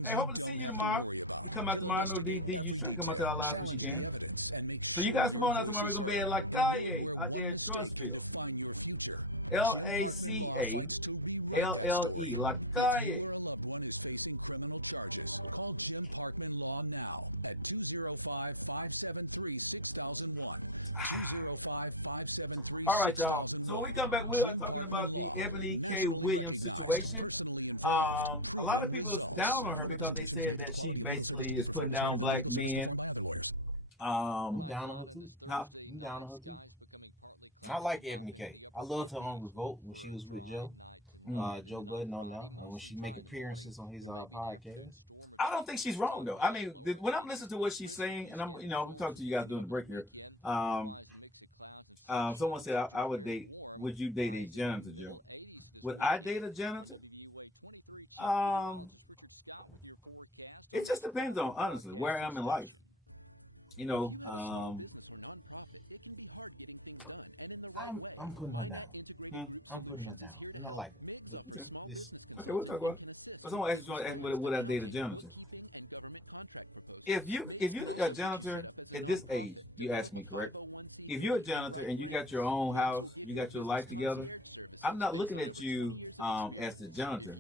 Hey, hoping to see you tomorrow. You come out tomorrow. I know D, you try to come out to our lives when she can. So you guys come on out tomorrow. We're going to be at La Calle out there in Trustville. LACALLE. La Calle. All right, y'all. So when we come back, we are talking about the Eboni K. Williams situation. A lot of people is down on her because they said that she basically is putting down black men. I'm down on her too. Huh? I'm down on her too. I like Ebony K. I loved her on Revolt when she was with Joe. Joe Budden on now, and when she make appearances on his podcast. I don't think she's wrong though. I mean, when I'm listening to what she's saying, and we talked to you guys during the break here. Someone said I would date. Would you date a janitor, Joe? Would I date a janitor? It just depends on honestly where I am in life. I'm putting her down. I'm putting her down, and I like her. Okay. This. Okay, we'll talk about it. But someone asked me, would I date a janitor? If you're a janitor at this age, you ask me, correct? If you're a janitor and you got your own house, you got your life together, I'm not looking at you as the janitor.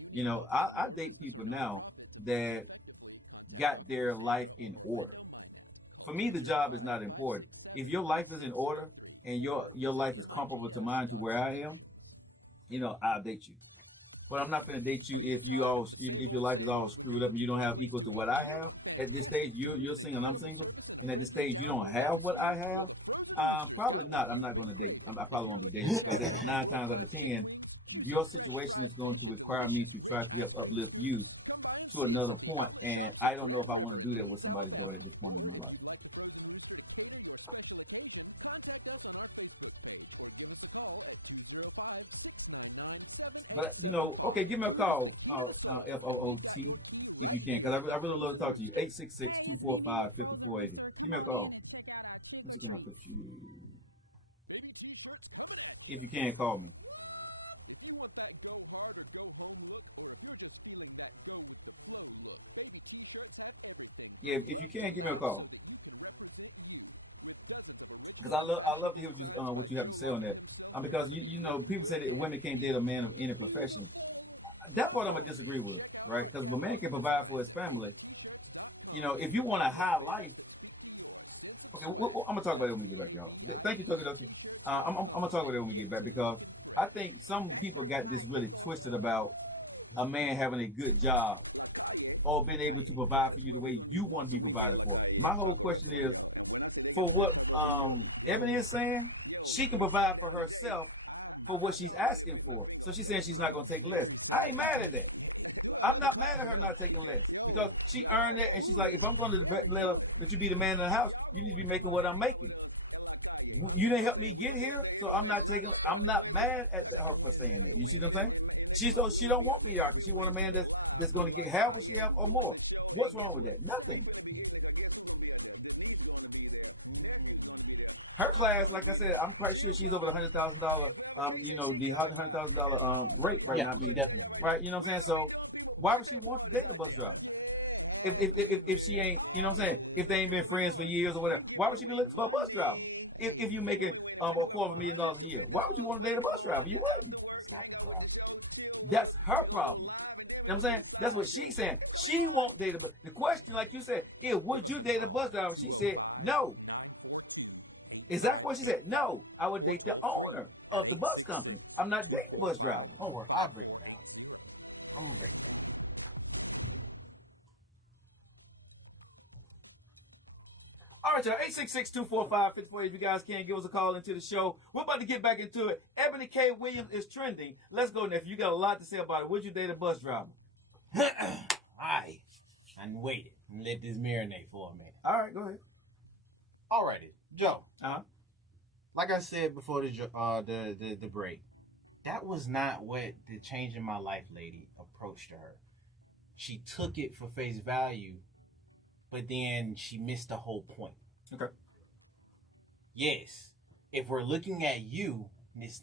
I date people now that got their life in order. For me, the job is not important. If your life is in order and your life is comparable to mine to where I am, I'll date you. But I'm not going to date you if your life is all screwed up and you don't have equal to what I have. At this stage, you're single and I'm single, and at this stage you don't have what I have. Probably not. I'm not going to date you. I probably won't be dating you because 9 times out of 10, your situation is going to require me to try to help uplift you to another point, and I don't know if I want to do that with somebody doing at this point in my life. But, okay, give me a call, FOOT, if you can, because I really love to talk to you. 866-245-5480. Give me a call. I'm just going to put you, if you can, call me. Yeah, if you can, give me a call. Because I love to hear what you have to say on that. Because people say that women can't date a man of any profession. That part I'm gonna disagree with, right? Because if a man can provide for his family, if you want a high life, okay, I'm gonna talk about it when we get back, y'all. Thank you, Tokidoki. I'm gonna talk about it when we get back because I think some people got this really twisted about a man having a good job or being able to provide for you the way you want to be provided for. My whole question is, for what Ebony is saying, she can provide for herself for what she's asking for. So she's saying she's not going to take less. I ain't mad at that. I'm not mad at her not taking less because she earned it, and she's like, if I'm going to let you be the man in the house, you need to be making what I'm making. You didn't help me get here, so I'm not mad at her for saying that. You see what I'm saying? She don't want mediocrity. She want a man that's going to get half what she have or more. What's wrong with that? Nothing. Her class, like I said, I'm quite sure she's over the $100,000. The $100,000 rate right now. Definitely. Right, you know what I'm saying? So why would she want to date a bus driver? If she ain't, you know what I'm saying? If they ain't been friends for years or whatever, why would she be looking for a bus driver? If you're making $250,000 a year, why would you want to date a bus driver? You wouldn't. That's not the problem. That's her problem. You know what I'm saying? That's what she's saying. She won't date a bus. The question, like you said, is would you date a bus driver? She said no. Exactly what she said. No, I would date the owner of the bus company. I'm not dating the bus driver. Don't worry, I'll break it down. I'm gonna break it down. All right, y'all. 866-245-54. If you guys can, give us a call into the show. We're about to get back into it. Eboni K. Williams is trending. Let's go, nephew. You got a lot to say about it. Would you date a bus driver? I waited and let this marinate for a minute. All right, go ahead. Alrighty, Joe. Uh-huh. Like I said before the break, that was not what the change in my life lady approached to her. She took it for face value, but then she missed the whole point. Okay. Yes, if we're looking at you,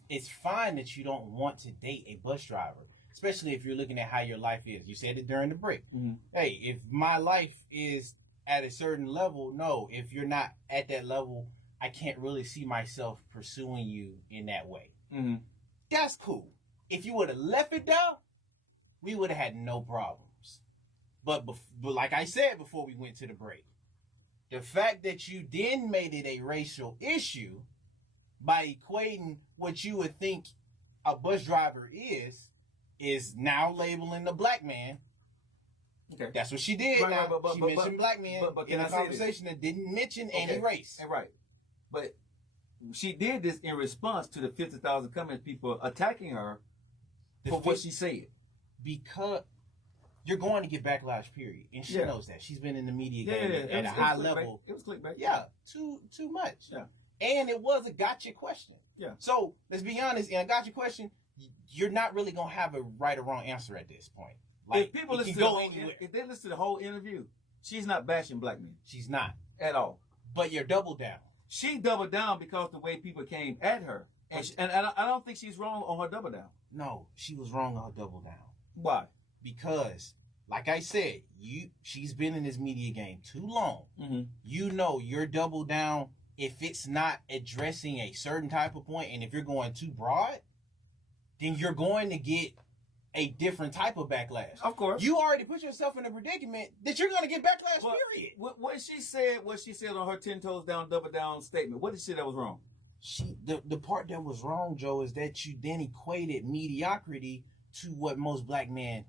it's fine that you don't want to date a bus driver, especially if you're looking at how your life is. You said it during the break. Mm-hmm. Hey, if my life is at a certain level, no. If you're not at that level, I can't really see myself pursuing you in that way. Mm-hmm. That's cool. If you would have left it down, we would have had no problems. But like I said before we went to the break, the fact that you then made it a racial issue by equating what you would think a bus driver is now labeling the black man. Okay. That's what she did. Right, but she mentioned black men in a conversation that didn't mention any race. Right. But she did this in response to the 50,000 comments people attacking her for what she said. Because you're going to get backlash, period. And she knows that. She's been in the media game at a high level. It was clickbait. Yeah, too much. Yeah. And it was a gotcha question. Yeah. So, let's be honest, in a gotcha question, you're not really going to have a right or wrong answer at this point. Like, if people listen if they listen to the whole interview, she's not bashing black men. She's not. At all. But you're double down. She doubled down because the way people came at her. And I don't think she's wrong on her double down. No, she was wrong on her double down. Why? Because, like I said, she's been in this media game too long. Mm-hmm. You know you're double down if it's not addressing a certain type of point, and if you're going too broad, then you're going to get a different type of backlash. Of course. You already put yourself in a predicament that you're going to get backlash, period. What she said on her 10 toes down, double down statement, what did she say that was wrong? The part that was wrong, Joe, is that you then equated mediocrity to what most black men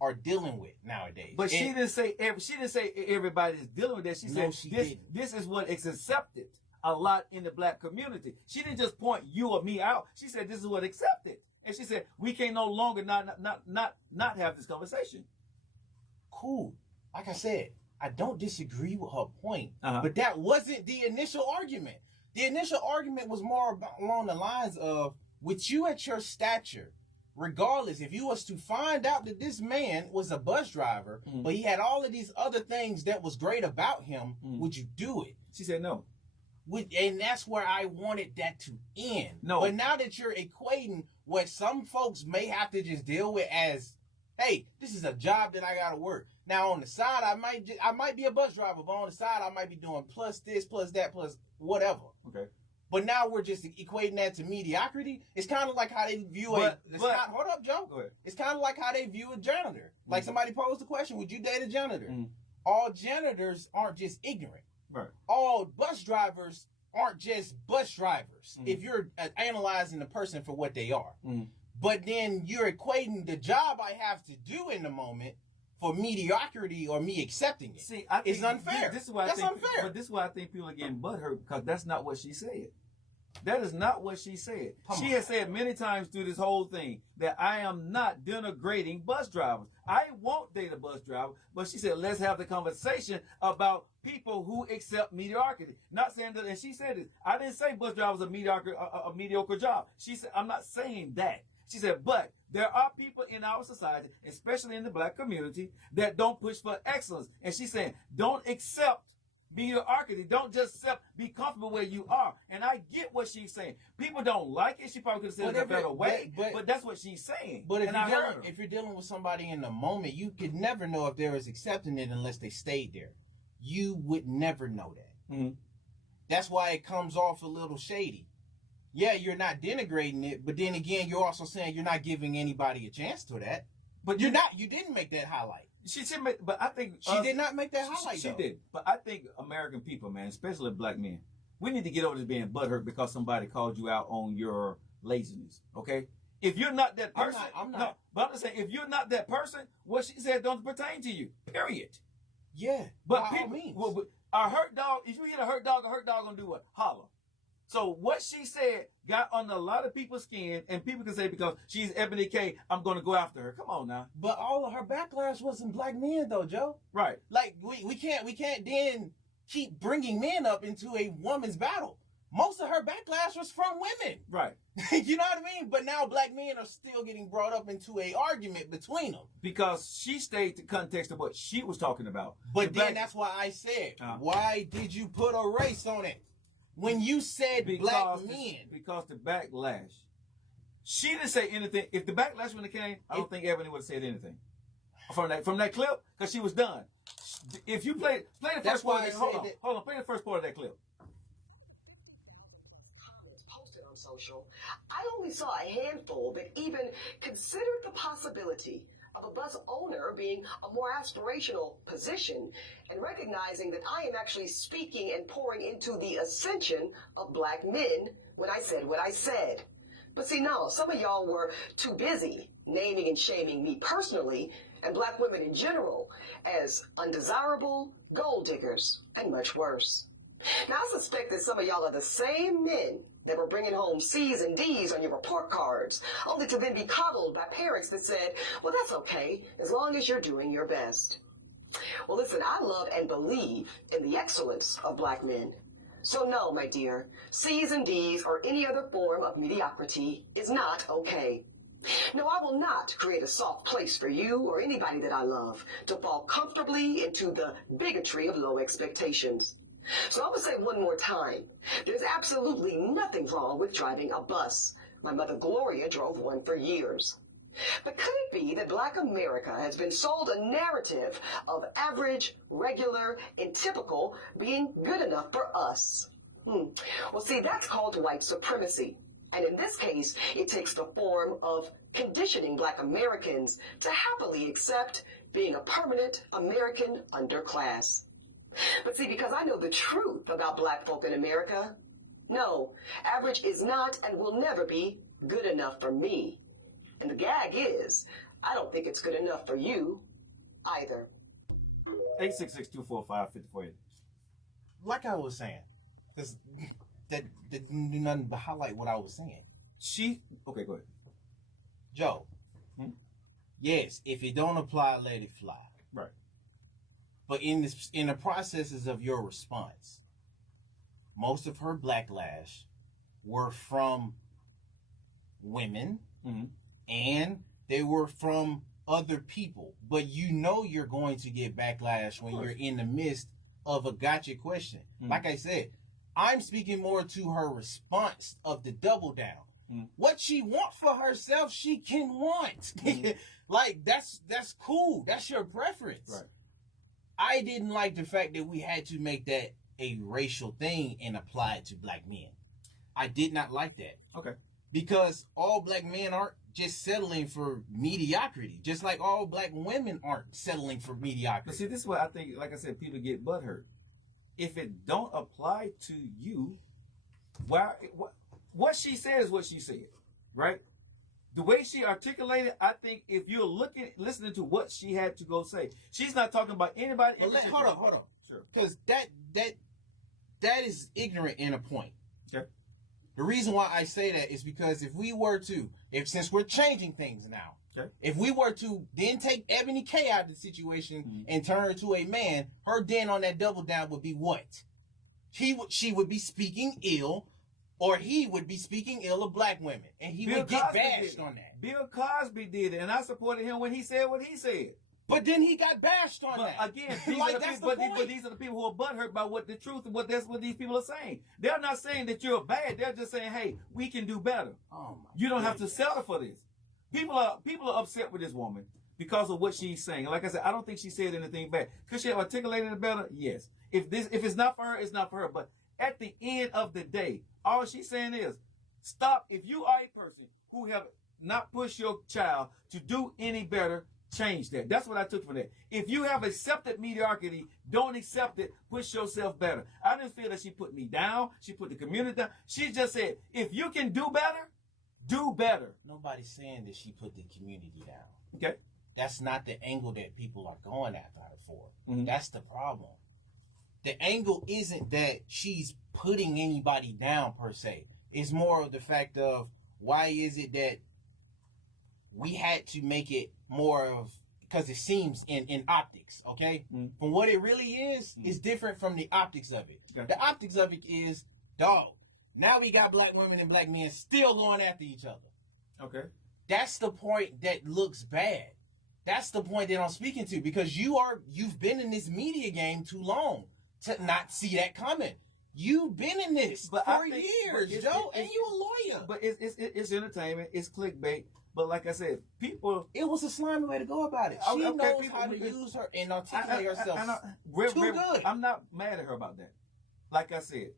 are dealing with nowadays. But she didn't say everybody's dealing with that. She said this is what is accepted a lot in the black community. She didn't just point you or me out. She said this is what accepted. And she said, we can no longer not have this conversation. Cool. Like I said, I don't disagree with her point, uh-huh. But that wasn't the initial argument. The initial argument was more along the lines of, with you at your stature, regardless, if you was to find out that this man was a bus driver, mm-hmm. but he had all of these other things that was great about him, mm-hmm. would you do it? She said no. And that's where I wanted that to end. No. But now that you're equating what some folks may have to just deal with as, hey, this is a job that I gotta work. Now on the side, I might be a bus driver, but on the side, I might be doing plus this, plus that, plus whatever. Okay. But now we're just equating that to mediocrity. It's kind of like how they view hold up, Joe. Go ahead. It's kind of like how they view a janitor. Mm-hmm. Like somebody posed the question, would you date a janitor? Mm-hmm. All janitors aren't just ignorant. Right. All bus drivers aren't just bus drivers. Mm-hmm. If you're analyzing the person for what they are. Mm-hmm. But then you're equating the job I have to do in the moment for mediocrity or me accepting it. See, I think it's unfair. This is why that's unfair. But this is why I think people are getting butthurt, because that's not what she said. That is not what she said. She has said many times through this whole thing that I am not denigrating bus drivers. I won't date a bus driver, but she said, let's have the conversation about people who accept mediocrity. Not saying that, and she said this, I didn't say bus drivers are a mediocre job. She said, I'm not saying that. She said, but there are people in our society, especially in the black community, that don't push for excellence. And she's saying, don't accept mediocrity. Don't just be comfortable where you are. And I get what she's saying. People don't like it. She probably could have said it a better way, but that's what she's saying. But if you're dealing with somebody in the moment, you could never know if they was accepting it unless they stayed there. You would never know that. Mm-hmm. That's why it comes off a little shady. Yeah, you're not denigrating it, but then again, you're also saying you're not giving anybody a chance to that. But you didn't make that highlight. She did make, but I think she did not make that highlight. She did, but I think American people, man, especially black men, we need to get over this being butthurt because somebody called you out on your laziness. Okay, if you're not that person, I'm not. No, but I'm just saying, if you're not that person, what she said don't pertain to you. Period. Yeah, but people, a hurt dog. If you hit a hurt dog gonna do what? Holler. So what she said got under a lot of people's skin, and people can say because she's Eboni K, I'm going to go after her. Come on now. But all of her backlash wasn't black men, though, Joe. Right. Like we can't then keep bringing men up into a woman's battle. Most of her backlash was from women. Right. You know what I mean? But now black men are still getting brought up into a argument between them. Because she stayed the context of what she was talking about. But then that's why I said, why did you put a race on it? When you said black men. Because the backlash. She didn't say anything. If the backlash when it came, I don't think Eboni would have said anything. From that clip, because she was done. If you play the first part of that, hold on, play the first part of that clip. Posted on social, I only saw a handful that even considered the possibility of a bus owner being a more aspirational position and recognizing that I am actually speaking and pouring into the ascension of black men when I said what I said. But see, no, some of y'all were too busy naming and shaming me personally and black women in general as undesirable, gold diggers, and much worse. Now, I suspect that some of y'all are the same men that were bringing home C's and D's on your report cards, only to then be coddled by parents that said, well, that's okay, as long as you're doing your best. Well, listen, I love and believe in the excellence of black men. So no, my dear, C's and D's or any other form of mediocrity is not okay. No, I will not create a soft place for you or anybody that I love to fall comfortably into the bigotry of low expectations. So I'm going to say one more time, there's absolutely nothing wrong with driving a bus. My mother Gloria drove one for years. But could it be that black America has been sold a narrative of average, regular, and typical being good enough for us? Well, see, that's called white supremacy. And in this case, it takes the form of conditioning black Americans to happily accept being a permanent American underclass. But see, because I know the truth about black folk in America, no, average is not and will never be good enough for me. And the gag is, I don't think it's good enough for you either. 866-245-5480. Like I was saying, because that didn't do nothing but highlight what I was saying. Okay, go ahead. Joe, yes, if it don't apply, let it fly. Right. But in the processes of your response, most of her backlash were from women, and they were from other people. But you know you're going to get backlash when you're in the midst of a gotcha question. Like I said, I'm speaking more to her response of the double down. What she want for herself, she can want. Like, that's cool. That's your preference. Right. I didn't like the fact that we had to make that a racial thing and apply it to black men. I did not like that. Okay. Because all black men aren't just settling for mediocrity, just like all black women aren't settling for mediocrity. But see, this is what I think, like I said, people get butthurt. If it don't apply to you, what she said is what she said, right? The way she articulated, I think if you're listening to what she had to go say, she's not talking about anybody. Hold on. Sure. Because that is ignorant in a point. Okay. The reason why I say that is because since we're changing things now, Okay. if we were to then take Ebony K out of the situation and turn her to a man, her then on that double down would be what? She would be speaking ill, or he would be speaking ill of black women, and he would get bashed on that. Bill Cosby did it, and I supported him when he said what he said. But then he got bashed on But that. again, these Like, are the that's people, the point. but these are the people who are butthurt by what the truth and that's what these people are saying. They're not saying that you're bad. They're just saying, hey, we can do better. Oh my You don't have to goodness. settle for this. People are upset with this woman because of what she's saying. Like I said, I don't think she said anything bad. Could she have articulated it better? Yes. If it's not for her, it's not for her. But at the end of the day, all she's saying is, stop. If you are a person who have not pushed your child to do any better, change that. That's what I took from that. If you have accepted mediocrity, don't accept it. Push yourself better. I didn't feel that she put me down. She put the community down. She just said, if you can do better, do better. Nobody's saying that she put the community down. Okay. That's not the angle that people are going after her for. Mhm. That's the problem. The angle isn't that she's putting anybody down per se. It's more of the fact of, why is it that we had to make it more of, because it seems in optics, okay? Mm. From what it really is different from the optics of it. Okay. The optics of it is, dog, now we got black women and black men still going after each other. Okay. That's the point that looks bad. That's the point that I'm speaking to, because you've been in this media game too long to not see that coming. You've been in this But for I think- years, but Joe, and you a lawyer. But it's entertainment. It's clickbait. But like I said, people. It was a slimy way to go about it. Okay, She knows people- how to use her and articulate herself. We're too good. I'm not mad at her about that. Like I said,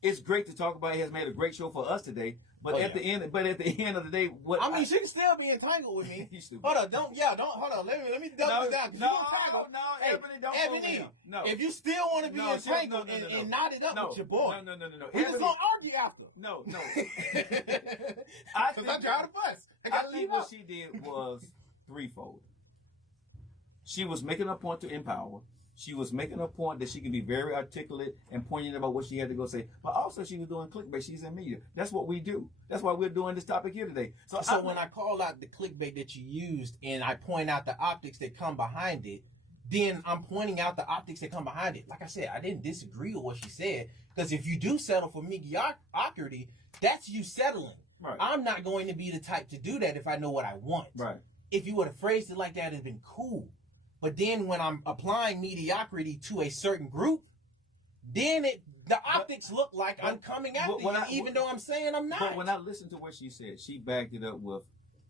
it's great to talk about. It has made a great show for us today. But Oh, at the end of the day, what I mean, she can still be entangled with me. You stupid. Hold on, hold on. Let me double it down. 'Cause you gonna toggle. Ebony, don't fool Ebony, him. No. if you still want to be No, entangled no. and knot it up No, with your boy, No. we just Ebony, gonna argue after. no. Because I I think- tried to bust. I I gotta think leave what out. she did was threefold. She was making a point to empower. She was making a point that she can be very articulate and poignant about what she had to go say. But also she was doing clickbait. She's in media. That's what we do. That's why we're doing this topic here today. So when I call out the clickbait that you used and I point out the optics that come behind it, then I'm pointing out the optics that come behind it. Like I said, I didn't disagree with what she said, because if you do settle for mediocrity, that's you settling. Right. I'm not going to be the type to do that if I know what I want. Right. If you would have phrased it like that, it'd been cool. But then when I'm applying mediocrity to a certain group, then the optics look like I'm coming after you, even though I'm saying I'm not. But when I listened to what she said, she backed it up with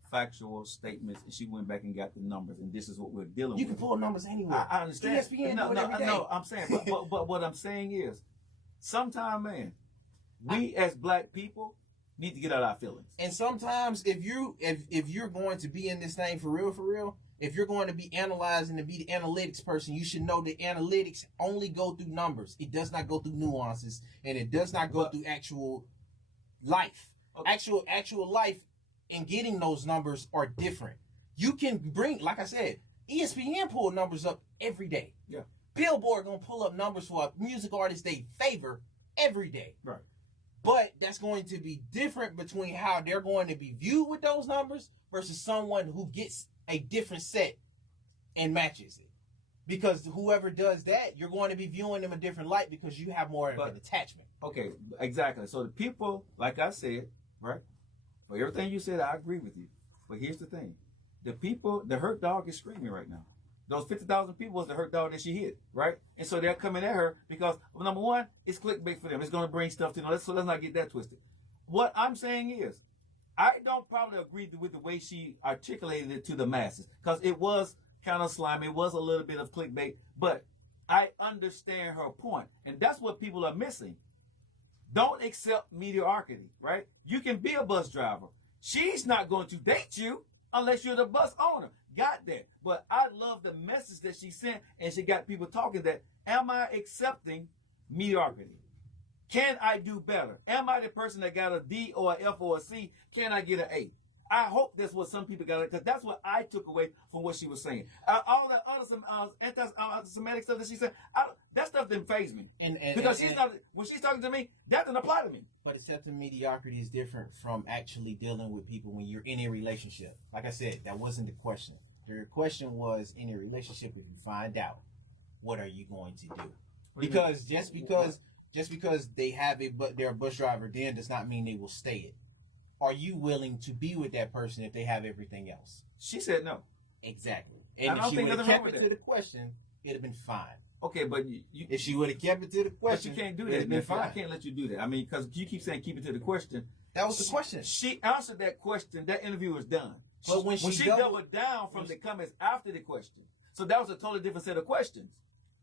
factual statements, and she went back and got the numbers, and this is what we're dealing you with. can pull numbers anywhere. I understand. ESPN no, do it every day. no, I'm saying, but what I'm saying is, sometime, man, we as black people need to get out our feelings. And sometimes if you're going to be in this thing for real, if you're going to be analyzing and be the analytics person, you should know that analytics only go through numbers. It does not go through nuances, and it does not go through actual life. Okay. Actual life and getting those numbers are different. You can bring, like I said, ESPN pull numbers up every day. Yeah. Billboard gonna pull up numbers for a music artist they favor every day. Right. But that's going to be different between how they're going to be viewed with those numbers versus someone who gets a different set and matches it. Because whoever does that, you're going to be viewing them a different light because you have more of an attachment. Okay, exactly. So the people, like I said, right? For everything you said, I agree with you. But here's the thing. The people, the hurt dog is screaming right now. Those 50,000 people was the hurt dog that she hit, right? And so they're coming at her because, well, number one, it's clickbait for them. It's going to bring stuff to them. So let's not get that twisted. What I'm saying is, I don't probably agree with the way she articulated it to the masses, because it was kind of slimy. It was a little bit of clickbait, but I understand her point. And that's what people are missing. Don't accept mediocrity, right? You can be a bus driver. She's not going to date you unless you're the bus owner. Got that. But I love the message that she sent, and she got people talking that, am I accepting mediocrity? Can I do better? Am I the person that got a D or an F or a C? Can I get an A? I hope that's what some people got, because that's what I took away from what she was saying. All the other anti-Semitic stuff that she said, that stuff didn't faze me. And Because she's not, when she's talking to me, that doesn't apply to me. But accepting mediocrity is different from actually dealing with people when you're in a relationship. Like I said, that wasn't the question. The question was, in a relationship, if you find out, what are you going to do? Because just because they have they're a bus driver, then does not mean they will stay it. Are you willing to be with that person if they have everything else? She said no. Exactly. I And don't if she think would have nothing wrong kept it with to that. the question, it'd have been fine. Okay, but you If she would have kept it to the but question, you can't do it'd that, have been man. fine. I can't let you do that. I mean, because you keep saying keep it to the question. That was the question. She answered that question. That interview was done. But when she doubled down from the comments after the question, so that was a totally different set of questions.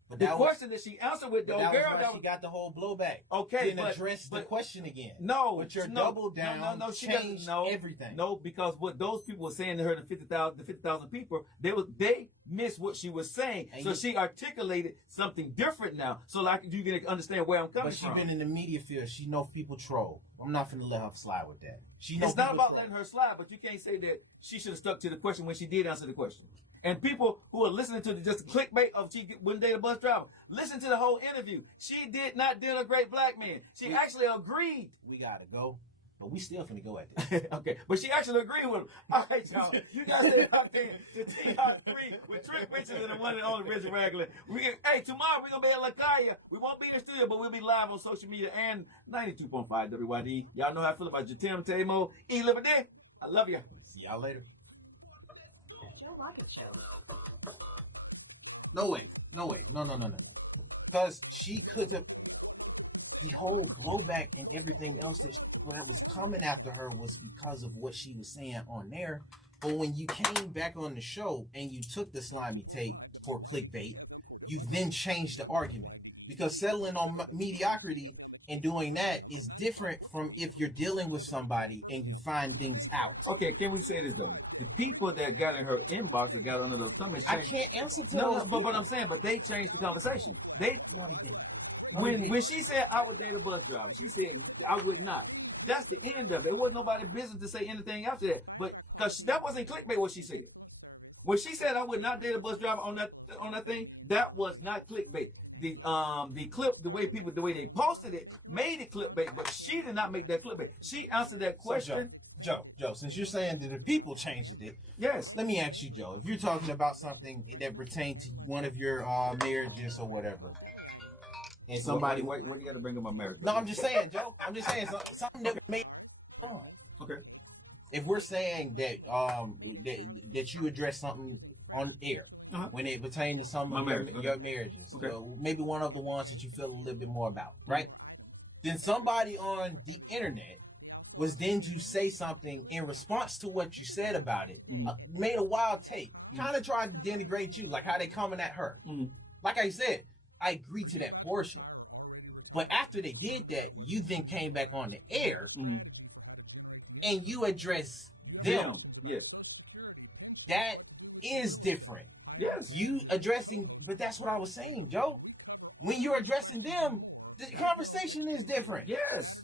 But The that question that she answered with, But though, that girl, was why that she was, got the whole blowback. okay, Didn't address the but question again. no, But your no, double down she doesn't changed know everything. No, because what those people were saying to her, the 50,000 people, they missed what she was saying. And so she articulated something different now. So like you can understand where I'm coming But she from. been in the media field. She know people troll. I'm not finna let her slide with that. She know It's not people about troll. letting her slide, but you can't say that she should have stuck to the question when she did answer the question. And people who are listening to just the clickbait of she wouldn't date a bus driver, listen to the whole interview. She did not denigrate black men. She actually agreed. We gotta go, but we still finna go at this. Okay, but she actually agreed with him. All right, y'all. You guys stay out there to TR3 with Trick Richards and the one and only Richard Ragland. Hey, tomorrow we're going to be at La Calle. We won't be in the studio, but we'll be live on social media and 92.5 WYD. Y'all know how I feel about Jatim, Tamo, E. Liberty. I love you. See y'all later. Joe Rocket Show. No way. No. Because she could have. The whole blowback and everything else that was coming after her was because of what she was saying on there. But when you came back on the show and you took the slimy tape for clickbait, you then changed the argument. Because settling on mediocrity and doing that is different from if you're dealing with somebody and you find things out. Okay, can we say this, though? The people that got in her inbox that got under those comments I changed. can't answer to No, those but I'm saying, but they changed the conversation. No, they didn't. When she said I would date a bus driver, she said I would not. That's the end of it. It wasn't nobody's business to say anything after that. But because that wasn't clickbait what she said. When she said I would not date a bus driver on that thing, that was not clickbait. The clip, the way they posted it, made it clickbait, but she did not make that clickbait. She answered that question. So Joe, since you're saying that the people changed it, Yes. let me ask you, Joe, if you're talking about something that pertained to one of your marriages or whatever, and somebody, What do you got to bring up my marriage? no, I'm just saying, Joe, something that made on. Okay. If we're saying that that you address something on air when it pertained to some My of marriage, your marriages, Okay. maybe one of the ones that you feel a little bit more about, right? Then somebody on the internet was then to say something in response to what you said about it, made a wild take, kind of tried to denigrate you, like how they coming at her. Like I said, I agree to that portion. But after they did that, you then came back on the air and you address them. Yes. That is different. Yes. You addressing, but that's what I was saying, Joe. When you're addressing them, the conversation is different. Yes.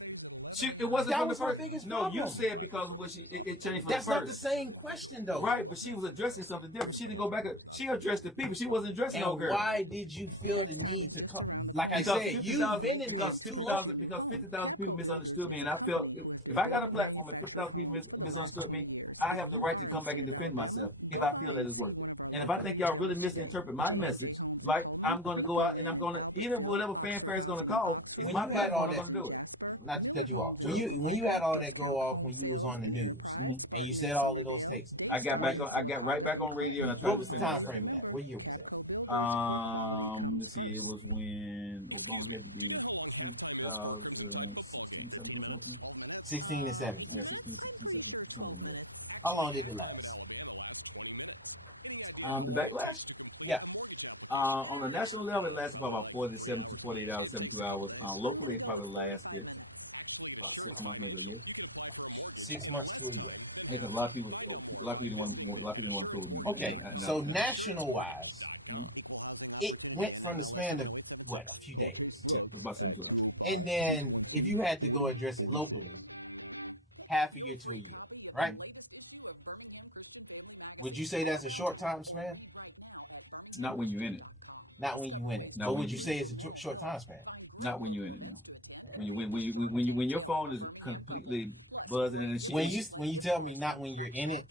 It wasn't That from was the her first. biggest No, problem. you said because of what it changed from That's the not the first. same question, though. Right, but she was addressing something different. She didn't go back. She addressed the people. She wasn't addressing no And girl. why did you feel the need to come? Like I Because said, 50,000 you've been in this too long. Because 50,000 people misunderstood me, and I felt if I got a platform and 50,000 people misunderstood me, I have the right to come back and defend myself if I feel that it's worth it. And if I think y'all really misinterpret my message, like I'm going to go out and I'm going to, even whatever fanfare is going to call, it's When my you had all platform, I'm that- going to do it. Not to cut you off. When you had all that go off when you was on the news and you said all of those takes, I got right back on radio, and I tried what to was the defend time myself. frame of that? What year was that? Let's see, it was when Obama had to be 2016, 17, something. 16 and 17. Yeah, 16, 17, something. Yeah. How long did it last? The backlash? Yeah. On a national level, it lasted about 47 to 48 hours, 72 hours. Locally, it probably lasted about 6 months, maybe a year. 6 months to a year. Because a lot of people didn't want to fool with me. Okay, so national wise, it went from the span of what, a few days, yeah, about 72 hours. and then if you had to go address it locally, half a year to a year, right? Would you say that's a short time span? Not when you're in it. Not when you win it. Not But when would you you- say it's a short time span? Not when you're in it, no. When your phone is completely buzzing and shit, When you tell me not when you're in it,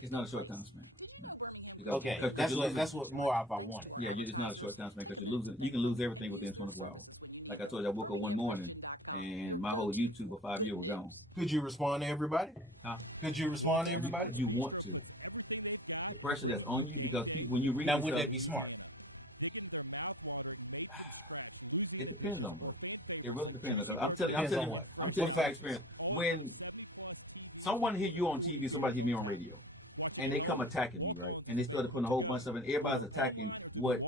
it's not a short time span. No. Because- okay, 'cause that's you're what losing- that's what more of I wanted. Yeah, it's not a short time span because you're losing. You can lose everything within 24 hours. Like I told you, I woke up one morning and my whole YouTube for 5 years were gone. Could you respond to everybody? Huh? Could you respond to everybody? You want to. The pressure that's on you because people, when you read Now, this would stuff, that be smart? it depends on, bro. It really depends on. 'Cause I'm telling Depends you, on what? I'm telling What you my factors? experience. When someone hit you on TV, somebody hit me on radio, and they come attacking me, right? And they started putting a whole bunch of stuff, and everybody's attacking what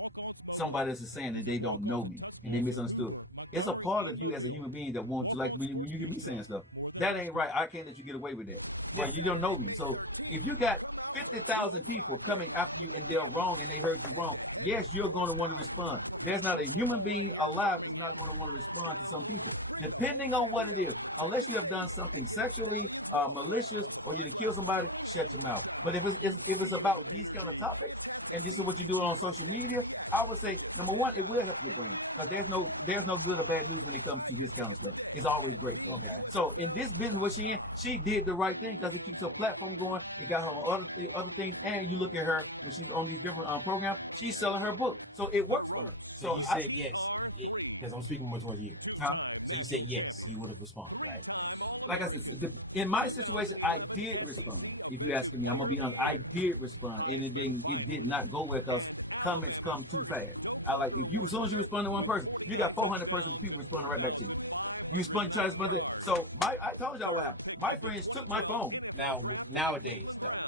somebody else is saying, and they don't know me, and they misunderstood. It's a part of you as a human being that wants to, like, when you hear me saying stuff, that ain't right. I can't let you get away with that. Right? You don't know me. So if you got 50,000 people coming after you and they're wrong and they heard you wrong, yes, you're going to want to respond. There's not a human being alive that's not going to want to respond to some people, depending on what it is. Unless you have done something sexually malicious or you done kill somebody, shut your mouth. But if it's about these kind of topics and this is what you do on social media, I would say number one, it will help your brain because there's no good or bad news when it comes to this kind of stuff. It's always great. Okay. So in this business, what she in, she did the right thing because it keeps her platform going. It got her on other things, and you look at her when she's on these different programs. She's selling her book, so it works for her. So you said yes, because I'm speaking more towards you. Huh? So you said yes, you would have responded, right? Like I said, in my situation, I did respond. If you asking me, I'm gonna be honest. I did respond, and it did not go well because comments come too fast. As soon as you respond to one person, you got 400 people responding right back to you. You respond, try to respond. So I told y'all what happened. My friends took my phone. Now nowadays though,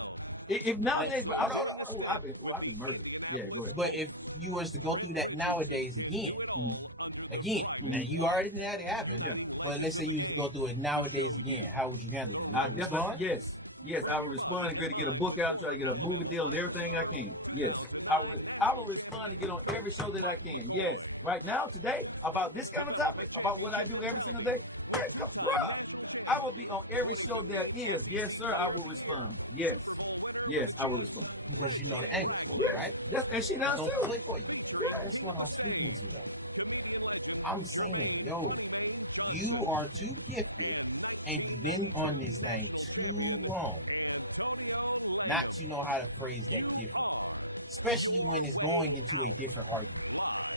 If nowadays, Hold on. I've been murdered. Yeah, go ahead. but if you was to go through that nowadays again, Mhm. now you already had it happen. Yeah. But let's say you was to go through it nowadays again, how would you handle it? Would I you definitely, respond? yes, I would respond and to get a book out and try to get a movie deal and everything I can. Yes, I would respond to get on every show that I can. Yes, right now, today, about this kind of topic, about what I do every single day, bruh, I will be on every show there is. Yes, sir, I will respond. Yes, I will respond. Because you know the angles for it, Yes. right? And she does Don't too. play for you. That's what I'm speaking to though. I'm saying, yo, you are too gifted and you've been on this thing too long not to know how to phrase that differently. Especially when it's going into a different argument.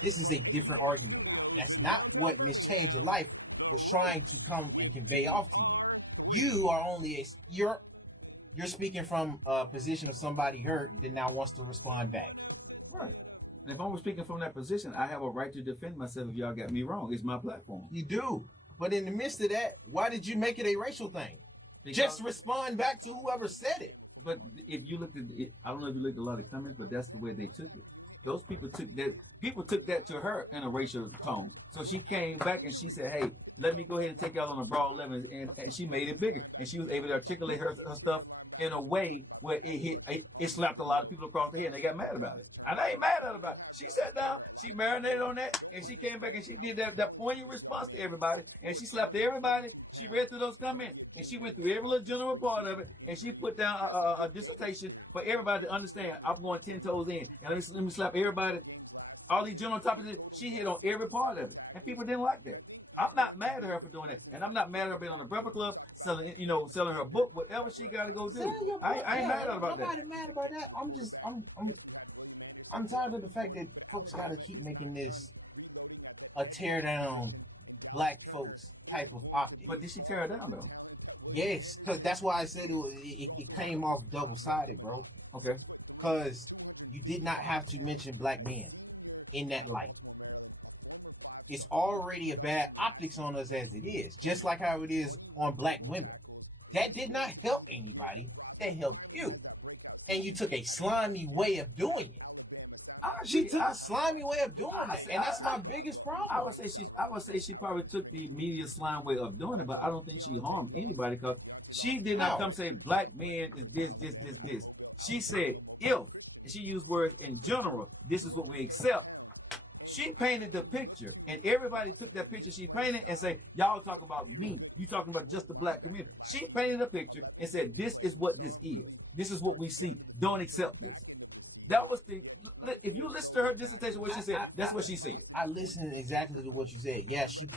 This is a different argument now. That's not what Miss Change Your Life was trying to come and convey off to you. You are only you're speaking from a position of somebody hurt that now wants to respond back. Right. And if I'm speaking from that position, I have a right to defend myself if y'all got me wrong. It's my platform. You do. But in the midst of that, why did you make it a racial thing? Because- Just respond back to whoever said it. But if you looked at it, I don't know if you looked at a lot of comments, but that's the way they took it. Those people took that to her in a racial tone. So she came back and she said, hey, let me go ahead and take y'all on a broad level. And she made it bigger. And she was able to articulate her stuff in a way where it slapped a lot of people across the head and they got mad about it. And I ain't mad at her about it. She sat down, she marinated on that, and she came back and she did that poignant response to everybody. And she slapped everybody. She read through those comments and she went through every little general part of it. And she put down a dissertation for everybody to understand. I'm going 10 toes in. And let me slap everybody. All these general topics, she hit on every part of it. And people didn't like that. I'm not mad at her for doing that, and I'm not mad at her being on the Breakfast Club selling her book, whatever she got to go do. I ain't mad at her about that. Nobody mad about that. I'm tired of the fact that folks got to keep making this a tear down black folks type of optic. But did she tear her down though? Yes, because that's why I said it came off double sided, bro. Okay. Because you did not have to mention black men in that light. It's already a bad optics on us as it is, just like how it is on black women. That did not help anybody. That helped you. And you took a slimy way of doing it. She took a slimy way of doing that, and that's my biggest problem. I would say she probably took the media slime way of doing it, but I don't think she harmed anybody because she did not come say black men is this. She said if, and she used words in general, this is what we accept. She painted the picture, and everybody took that picture she painted and say, y'all talking about me. You talking about just the black community. She painted a picture and said, this is what this is. This is what we see. Don't accept this. That was the. If you listen to her dissertation, what she said, that's what she said. I listened exactly to what you said. Yeah, she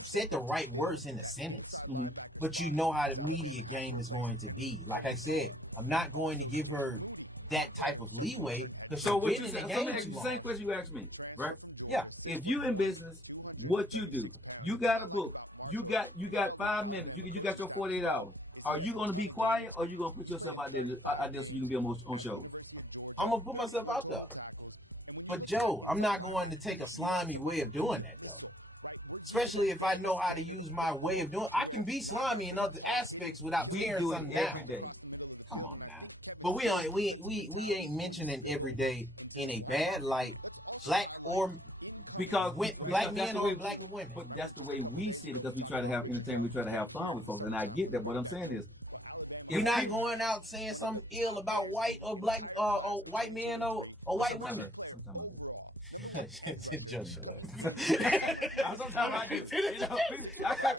said the right words in the sentence. Mm-hmm. But you know how the media game is going to be. Like I said, I'm not going to give her that type of leeway. So what you in the said, game the same question you asked me, right? Yeah. If you in business, what you do? You got a book. You got 5 minutes. You got your 48 hours. Are you going to be quiet, or are you going to put yourself out there so you can be on shows? I'm gonna put myself out there. But Joe, I'm not going to take a slimy way of doing that though. Especially if I know how to use my way of doing. I can be slimy in other aspects without tearing do something it down. every day. Come on now. But we ain't mentioning every day in a bad light, black or Because black men that's the or way- black women. But that's the way we see it, because we try to have entertainment, we try to have fun with folks, and I get that. What I'm saying is, We're if not people- going out saying something ill about white or black or white men or white women. Sometimes I do. Just shut up. Sometimes I do. You know, I got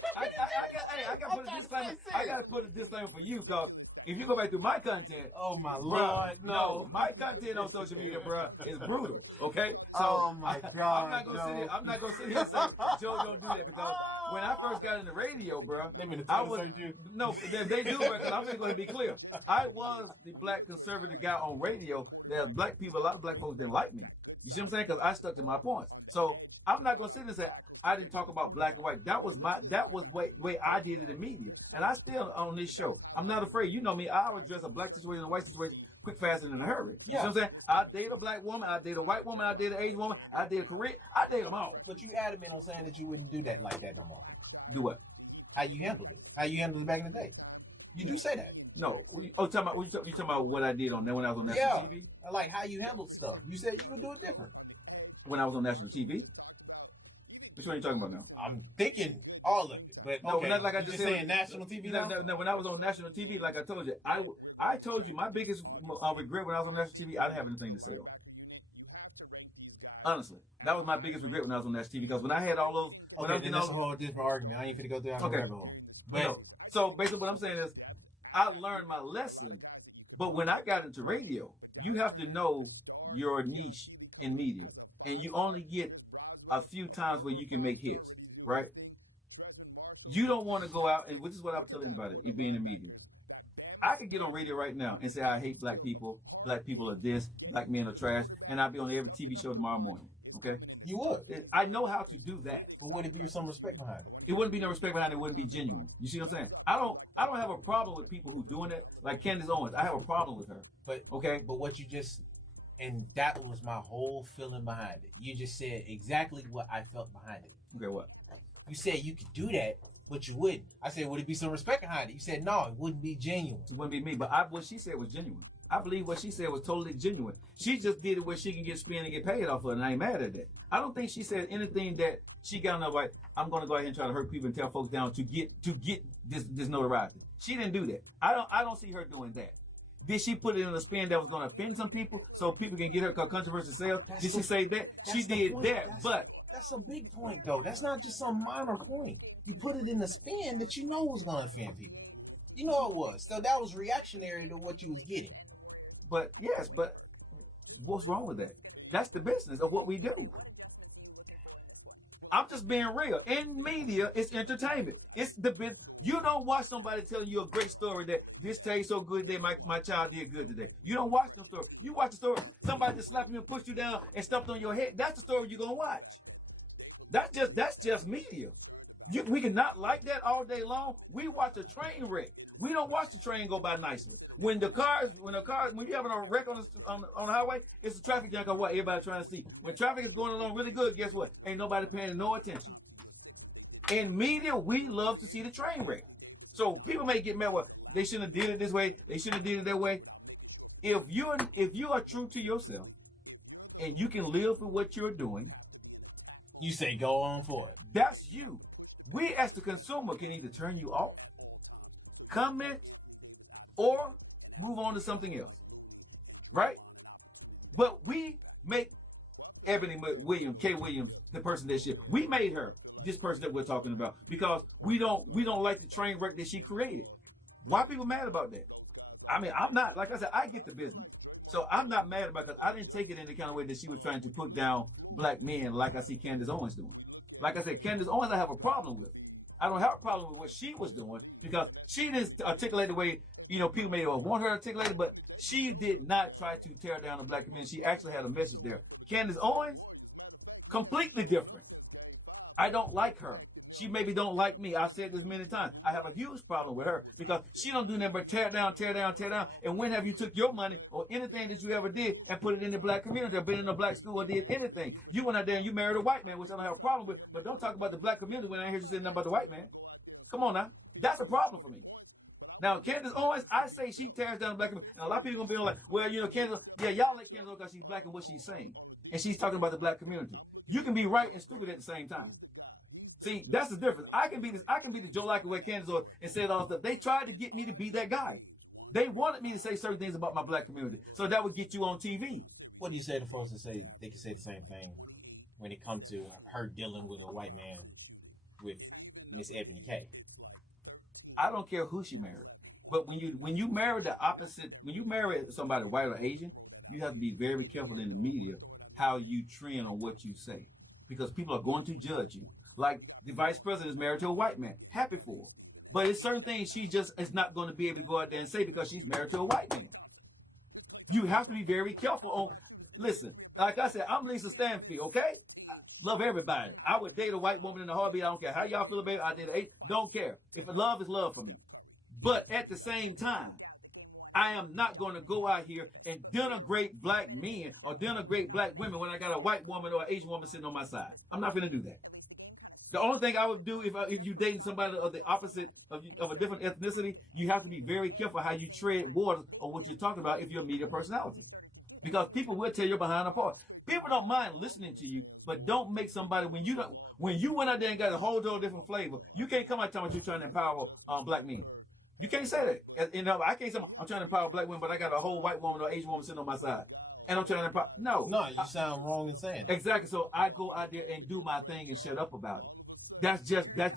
to put a disclaimer. I got to put a disclaimer for you, because if you go back through my content, Oh my bruh, Lord, no. my content on social media, bruh, is brutal. Okay, Oh my God, I'm not gonna sit Joe. here. I'm not gonna sit here and say Joe don't do that, because when I first got into radio, bruh, They mean to I tell was you. no, they do, because I'm just going to be clear. I was the black conservative guy on radio. There are black people, a lot of black folks didn't like me. You see what I'm saying? Because I stuck to my points. So I'm not going to sit and say I didn't talk about black and white. That was way I did it in media, and I still on this show. I'm not afraid. You know me. I'll address a black situation and a white situation quick, fast, and in a hurry. You see what I'm saying? I date a black woman. I date a white woman. I date an Asian woman. I date a Korean. I date them all. But you adamant on saying that you wouldn't do that like that no more. Do what? How you handled it? How you handled it back in the day? You do say that. No. You talking about what I did on that when I was on national Yeah. TV? Like how you handled stuff. You said you would do it different. When I was on national TV? Which one are you talking about now? I'm thinking all of it, but No, okay. not like I You just just said. saying national TV No, now. no, when I was on national TV, like I told you, I told you my biggest regret when I was on national TV, I didn't have anything to say on. Honestly, that was my biggest regret when I was on national TV, because when I had all those, when I Okay, then that's a whole different argument. I ain't finna go through that Okay. rabbit hole. But no. So basically, what I'm saying is, I learned my lesson. But when I got into radio, you have to know your niche in media, and you only get a few times where you can make hits, right? You don't want to go out, and which is what I'm telling about it being in media. I could get on radio right now and say I hate black people are this, black men are trash, and I'll be on every TV show tomorrow morning. Okay, you would. I know how to do that. But would it be some respect behind it? It wouldn't be no respect behind it. It wouldn't be genuine. You see what I'm saying? I don't have a problem with people who doing that. Like Candace Owens, I have a problem with her. But Okay, But what you just, and that was my whole feeling behind it. You just said exactly what I felt behind it. okay, what? You said you could do that, but you wouldn't. I said, would it be some respect behind it? You said, no, it wouldn't be genuine. It wouldn't be me. But what she said was genuine. I believe what she said was totally genuine. She just did it where she can get spin and get paid off of it, and I ain't mad at that. I don't think she said anything that she got enough like, I'm going to go ahead and try to hurt people and tear folks down to get this notoriety. She didn't do that. I don't see her doing that. Did she put it in a spin that was going to offend some people so people can get her controversy sales? Did she say that? She did that, but That's a big point, though. That's not just some minor point. You put it in a spin that you know was going to offend people. You know it was. So that was reactionary to what you was getting. yes, but what's wrong with that? That's the business of what we do. I'm just being real. In media, it's entertainment. It's the bit. You don't watch somebody telling you a great story that this tastes so good that my child did good today. You don't watch them stories. You watch the story. Somebody just slapped you and pushed you down and stuffed on your head. That's the story you're gonna watch. That's just media. We can not like that all day long. We watch a train wreck. We don't watch the train go by nicely. When you having a wreck on the highway, it's a traffic jam. Cause what everybody trying to see. When traffic is going along really good, guess what? Ain't nobody paying no attention. In media, we love to see the train wreck. So people may get mad. Well, they shouldn't have did it this way. They shouldn't have did it that way. If you are true to yourself, and you can live for what you're doing, You say go on for it. that's you. We as the consumer can either turn you off, comment, or move on to something else. Right? But we make Eboni Williams, K. Williams, the person that she, we made her this person that we're talking about because we don't like the train wreck that she created. Why are people mad about that? I mean, I'm not. Like I said, I get the business. So I'm not mad about that. I didn't take it in the kind of way that she was trying to put down black men like I see Candace Owens doing. Like I said, Candace Owens I have a problem with. I don't have a problem with what she was doing because she didn't articulate the way, people may want her to articulate it, but she did not try to tear down the black community. She actually had a message there. Candace Owens, completely different. I don't like her. She maybe don't like me. I've said this many times. I have a huge problem with her because she don't do nothing but tear down, tear down, tear down. And when have you took your money or anything that you ever did and put it in the black community or been in a black school or did anything? You went out there and you married a white man, which I don't have a problem with, but don't talk about the black community when I hear you saying nothing about the white man. Come on now. That's a problem for me. Now, Candace Owens, I say she tears down the black community. And a lot of people going to be like, well, Candace, y'all like Candace Owens because she's black and what she's saying. And she's talking about the black community. You can be right and stupid at the same time. See, that's the difference. I can be the Joe Like way Candace Owens and say all stuff. They tried to get me to be that guy. They wanted me to say certain things about my black community. So that would get you on TV. What do you say to folks that say they can say the same thing when it comes to her dealing with a white man with Miss Ebony K? I don't care who she married. But when you marry the opposite, when you marry somebody white or Asian, you have to be very careful in the media how you trend on what you say. Because people are going to judge you. Like the vice president is married to a white man. Happy for her. But it's certain things she just is not going to be able to go out there and say because she's married to a white man. You have to be very careful on, listen, like I said, I'm Lisa Stanfield, okay? I love everybody. I would date a white woman in a heartbeat. I don't care how y'all feel about it. I did it. Don't care. If love is love for me. But at the same time, I am not going to go out here and denigrate black men or denigrate black women when I got a white woman or an Asian woman sitting on my side. I'm not going to do that. The only thing I would do if you're dating somebody of the opposite of a different ethnicity, you have to be very careful how you tread water or what you're talking about if you're a media personality. Because people will tear you behind apart. People don't mind listening to you, but don't make somebody, when you went out there and got a whole different flavor, you can't come out telling me you're trying to empower black men. You can't say that. I can't say I'm trying to empower black women, but I got a whole white woman or Asian woman sitting on my side. And I'm trying to empower. No. No, you sound wrong in saying that. Exactly. So I go out there and do my thing and shut up about it. That's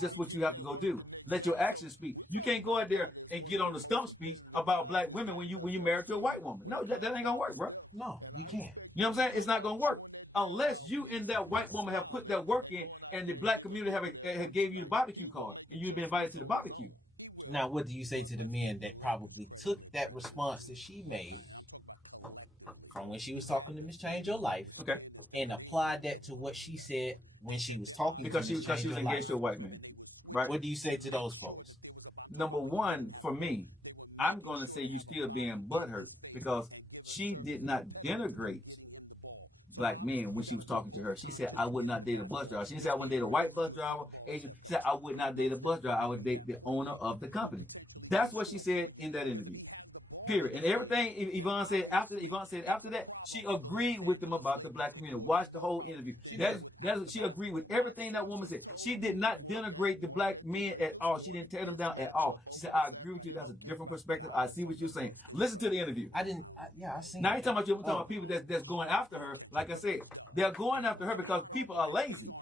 just what you have to go do. Let your actions speak. You can't go out there and get on the stump speech about black women when you married to a white woman. No, that ain't gonna work, bro. No, you can't. You know what I'm saying? It's not gonna work unless you and that white woman have put that work in, and the black community have gave you the barbecue card, and you've been invited to the barbecue. Now, what do you say to the men that probably took that response that she made from when she was talking to Miss Change Your Life, okay, and applied that to what she said when she was talking because to Miss Change she was Your engaged Life? to a white man, right? What do you say to those folks? Number one, for me, I'm going to say you still being butthurt because she did not denigrate black men when she was talking to her. She said, I would not date a bus driver. She didn't say I wouldn't date a white bus driver, Asian. She said, I would not date a bus driver. I would date the owner of the company. That's what she said in that interview. Period. And everything Yvonne said after that, she agreed with them about the black community. Watch the whole interview. She agreed with everything that woman said. She did not denigrate the black men at all. She didn't tear them down at all. She said, I agree with you. That's a different perspective. I see what you're saying. Listen to the interview. I seen Now it. you're talking about people that's going after her. Like I said, they're going after her because people are lazy.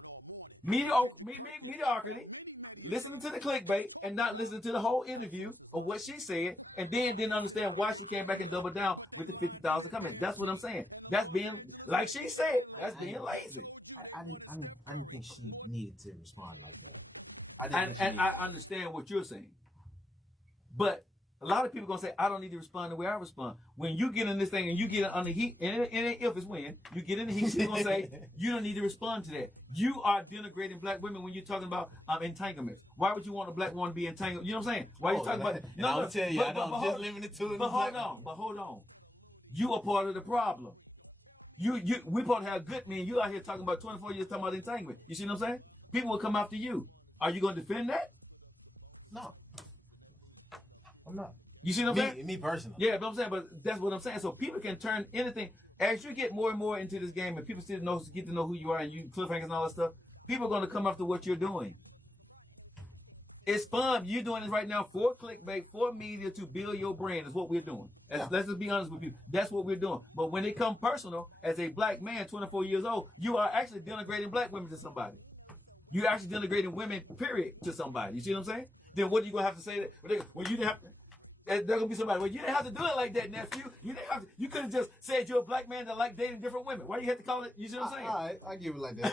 Mediocrity. Listening to the clickbait and not listening to the whole interview of what she said, and then didn't understand why she came back and doubled down with the 50,000 comments. That's what I'm saying. That's being, like she said, that's being lazy. I didn't think she needed to respond like that. I understand what you're saying, but a lot of people gonna say I don't need to respond the way I respond. When you get in this thing and you get under heat, and it ain't if it's when you get in the heat, she's gonna say you don't need to respond to that. You are denigrating black women when you're talking about entanglements. Why would you want a black woman to be entangled? You know what I'm saying? Why are you talking about it? No, I'll tell you, I don't just limit it to it. But hold on. You are part of the problem. We supposed to have good men. You out here talking about 24 years talking about entanglement. You see what I'm saying? People will come after you. Are you gonna defend that? No. I'm not. You see what I'm saying? Me personally. Yeah, but I'm saying, but that's what I'm saying. So people can turn anything as you get more and more into this game, and people still get to know who you are, and you cliffhangers and all that stuff. People are going to come after what you're doing. It's fun. You're doing this right now for clickbait, for media to build your brand. Is what we're doing. Let's just be honest with you. That's what we're doing. But when it comes personal, as a black man, 24 years old, you are actually denigrating black women to somebody. You're actually denigrating women, period, to somebody. You see what I'm saying? Then what are you going to have to say? Well, you didn't have to. There's gonna be somebody. Well, you didn't have to do it like that, nephew. You didn't have to. You could have just said you're a black man that like dating different women. Why do you have to call it? You see what I'm saying? All right, I give it like that.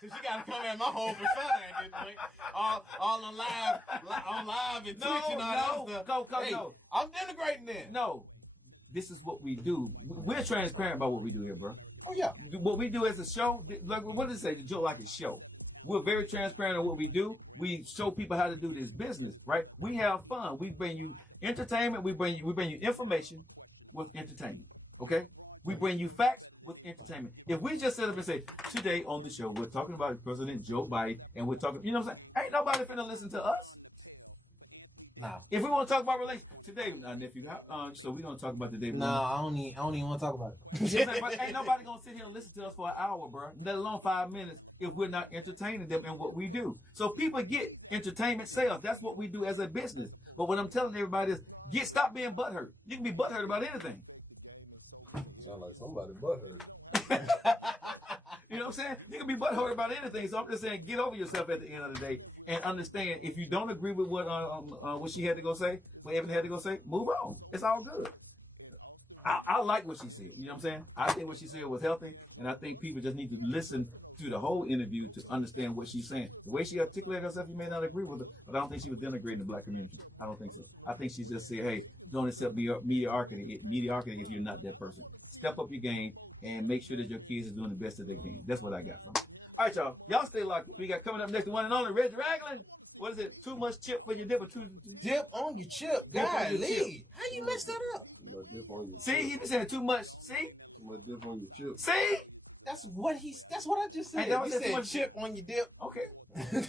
Since you gotta come at my whole persona at this point, all on live and Twitch and all that stuff. No. I'm denigrating then. No, this is what we do. We're transparent about what we do here, bro. Oh yeah. What we do as a show, like what does it say? The Joe Like It show. We're very transparent on what we do. We show people how to do this business, right? We have fun. We bring you entertainment. We bring you information with entertainment. Okay? We bring you facts with entertainment. If we just sit up and say, today on the show, we're talking about President Joe Biden, and we're talking, you know what I'm saying? Ain't nobody finna listen to us. No. If we want to talk about relations today, nephew, so we're gonna talk about today. No, I don't even want to talk about it. But ain't nobody gonna sit here and listen to us for an hour, bro. Let alone 5 minutes if we're not entertaining them in what we do. So people get entertainment sales. That's what we do as a business. But what I'm telling everybody is, stop being butthurt. You can be butthurt about anything. Sound like somebody butthurt. You know what I'm saying? You can be butthurt about anything. So I'm just saying, get over yourself at the end of the day and understand. If you don't agree with what she had to go say, what Evan had to go say, move on. It's all good. I like what she said. You know what I'm saying? I think what she said was healthy, and I think people just need to listen to the whole interview to understand what she's saying. The way she articulated herself, you may not agree with her, but I don't think she was denigrating the black community. I don't think so. I think she just said, hey, don't accept mediocrity if you're not that person. Step up your game and make sure that your kids are doing the best that they can. That's what I got from it. All right, y'all. Y'all stay locked. We got coming up next, the one and only Reggie Ragland. What is it? Too much chip for your dip or too Dip on your chip. Dip on your God, chip. Lee. How you messed that up? Too much dip on your See, chip. he be saying too much. See? Too much dip on your chip. See? That's what I just said. Ain't that what You that's said what- chip on your dip. Okay.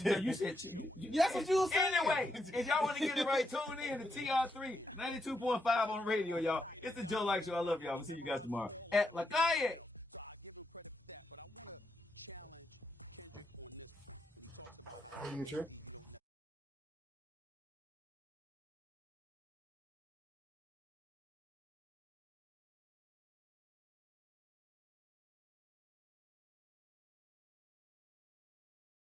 No, you said two. That's what you was saying. Anyway, if y'all want to get it right, tune in to TR3 92.5 on radio, y'all. It's the Joe Like Show. I love y'all. We'll see you guys tomorrow at La Calle. Are you sure?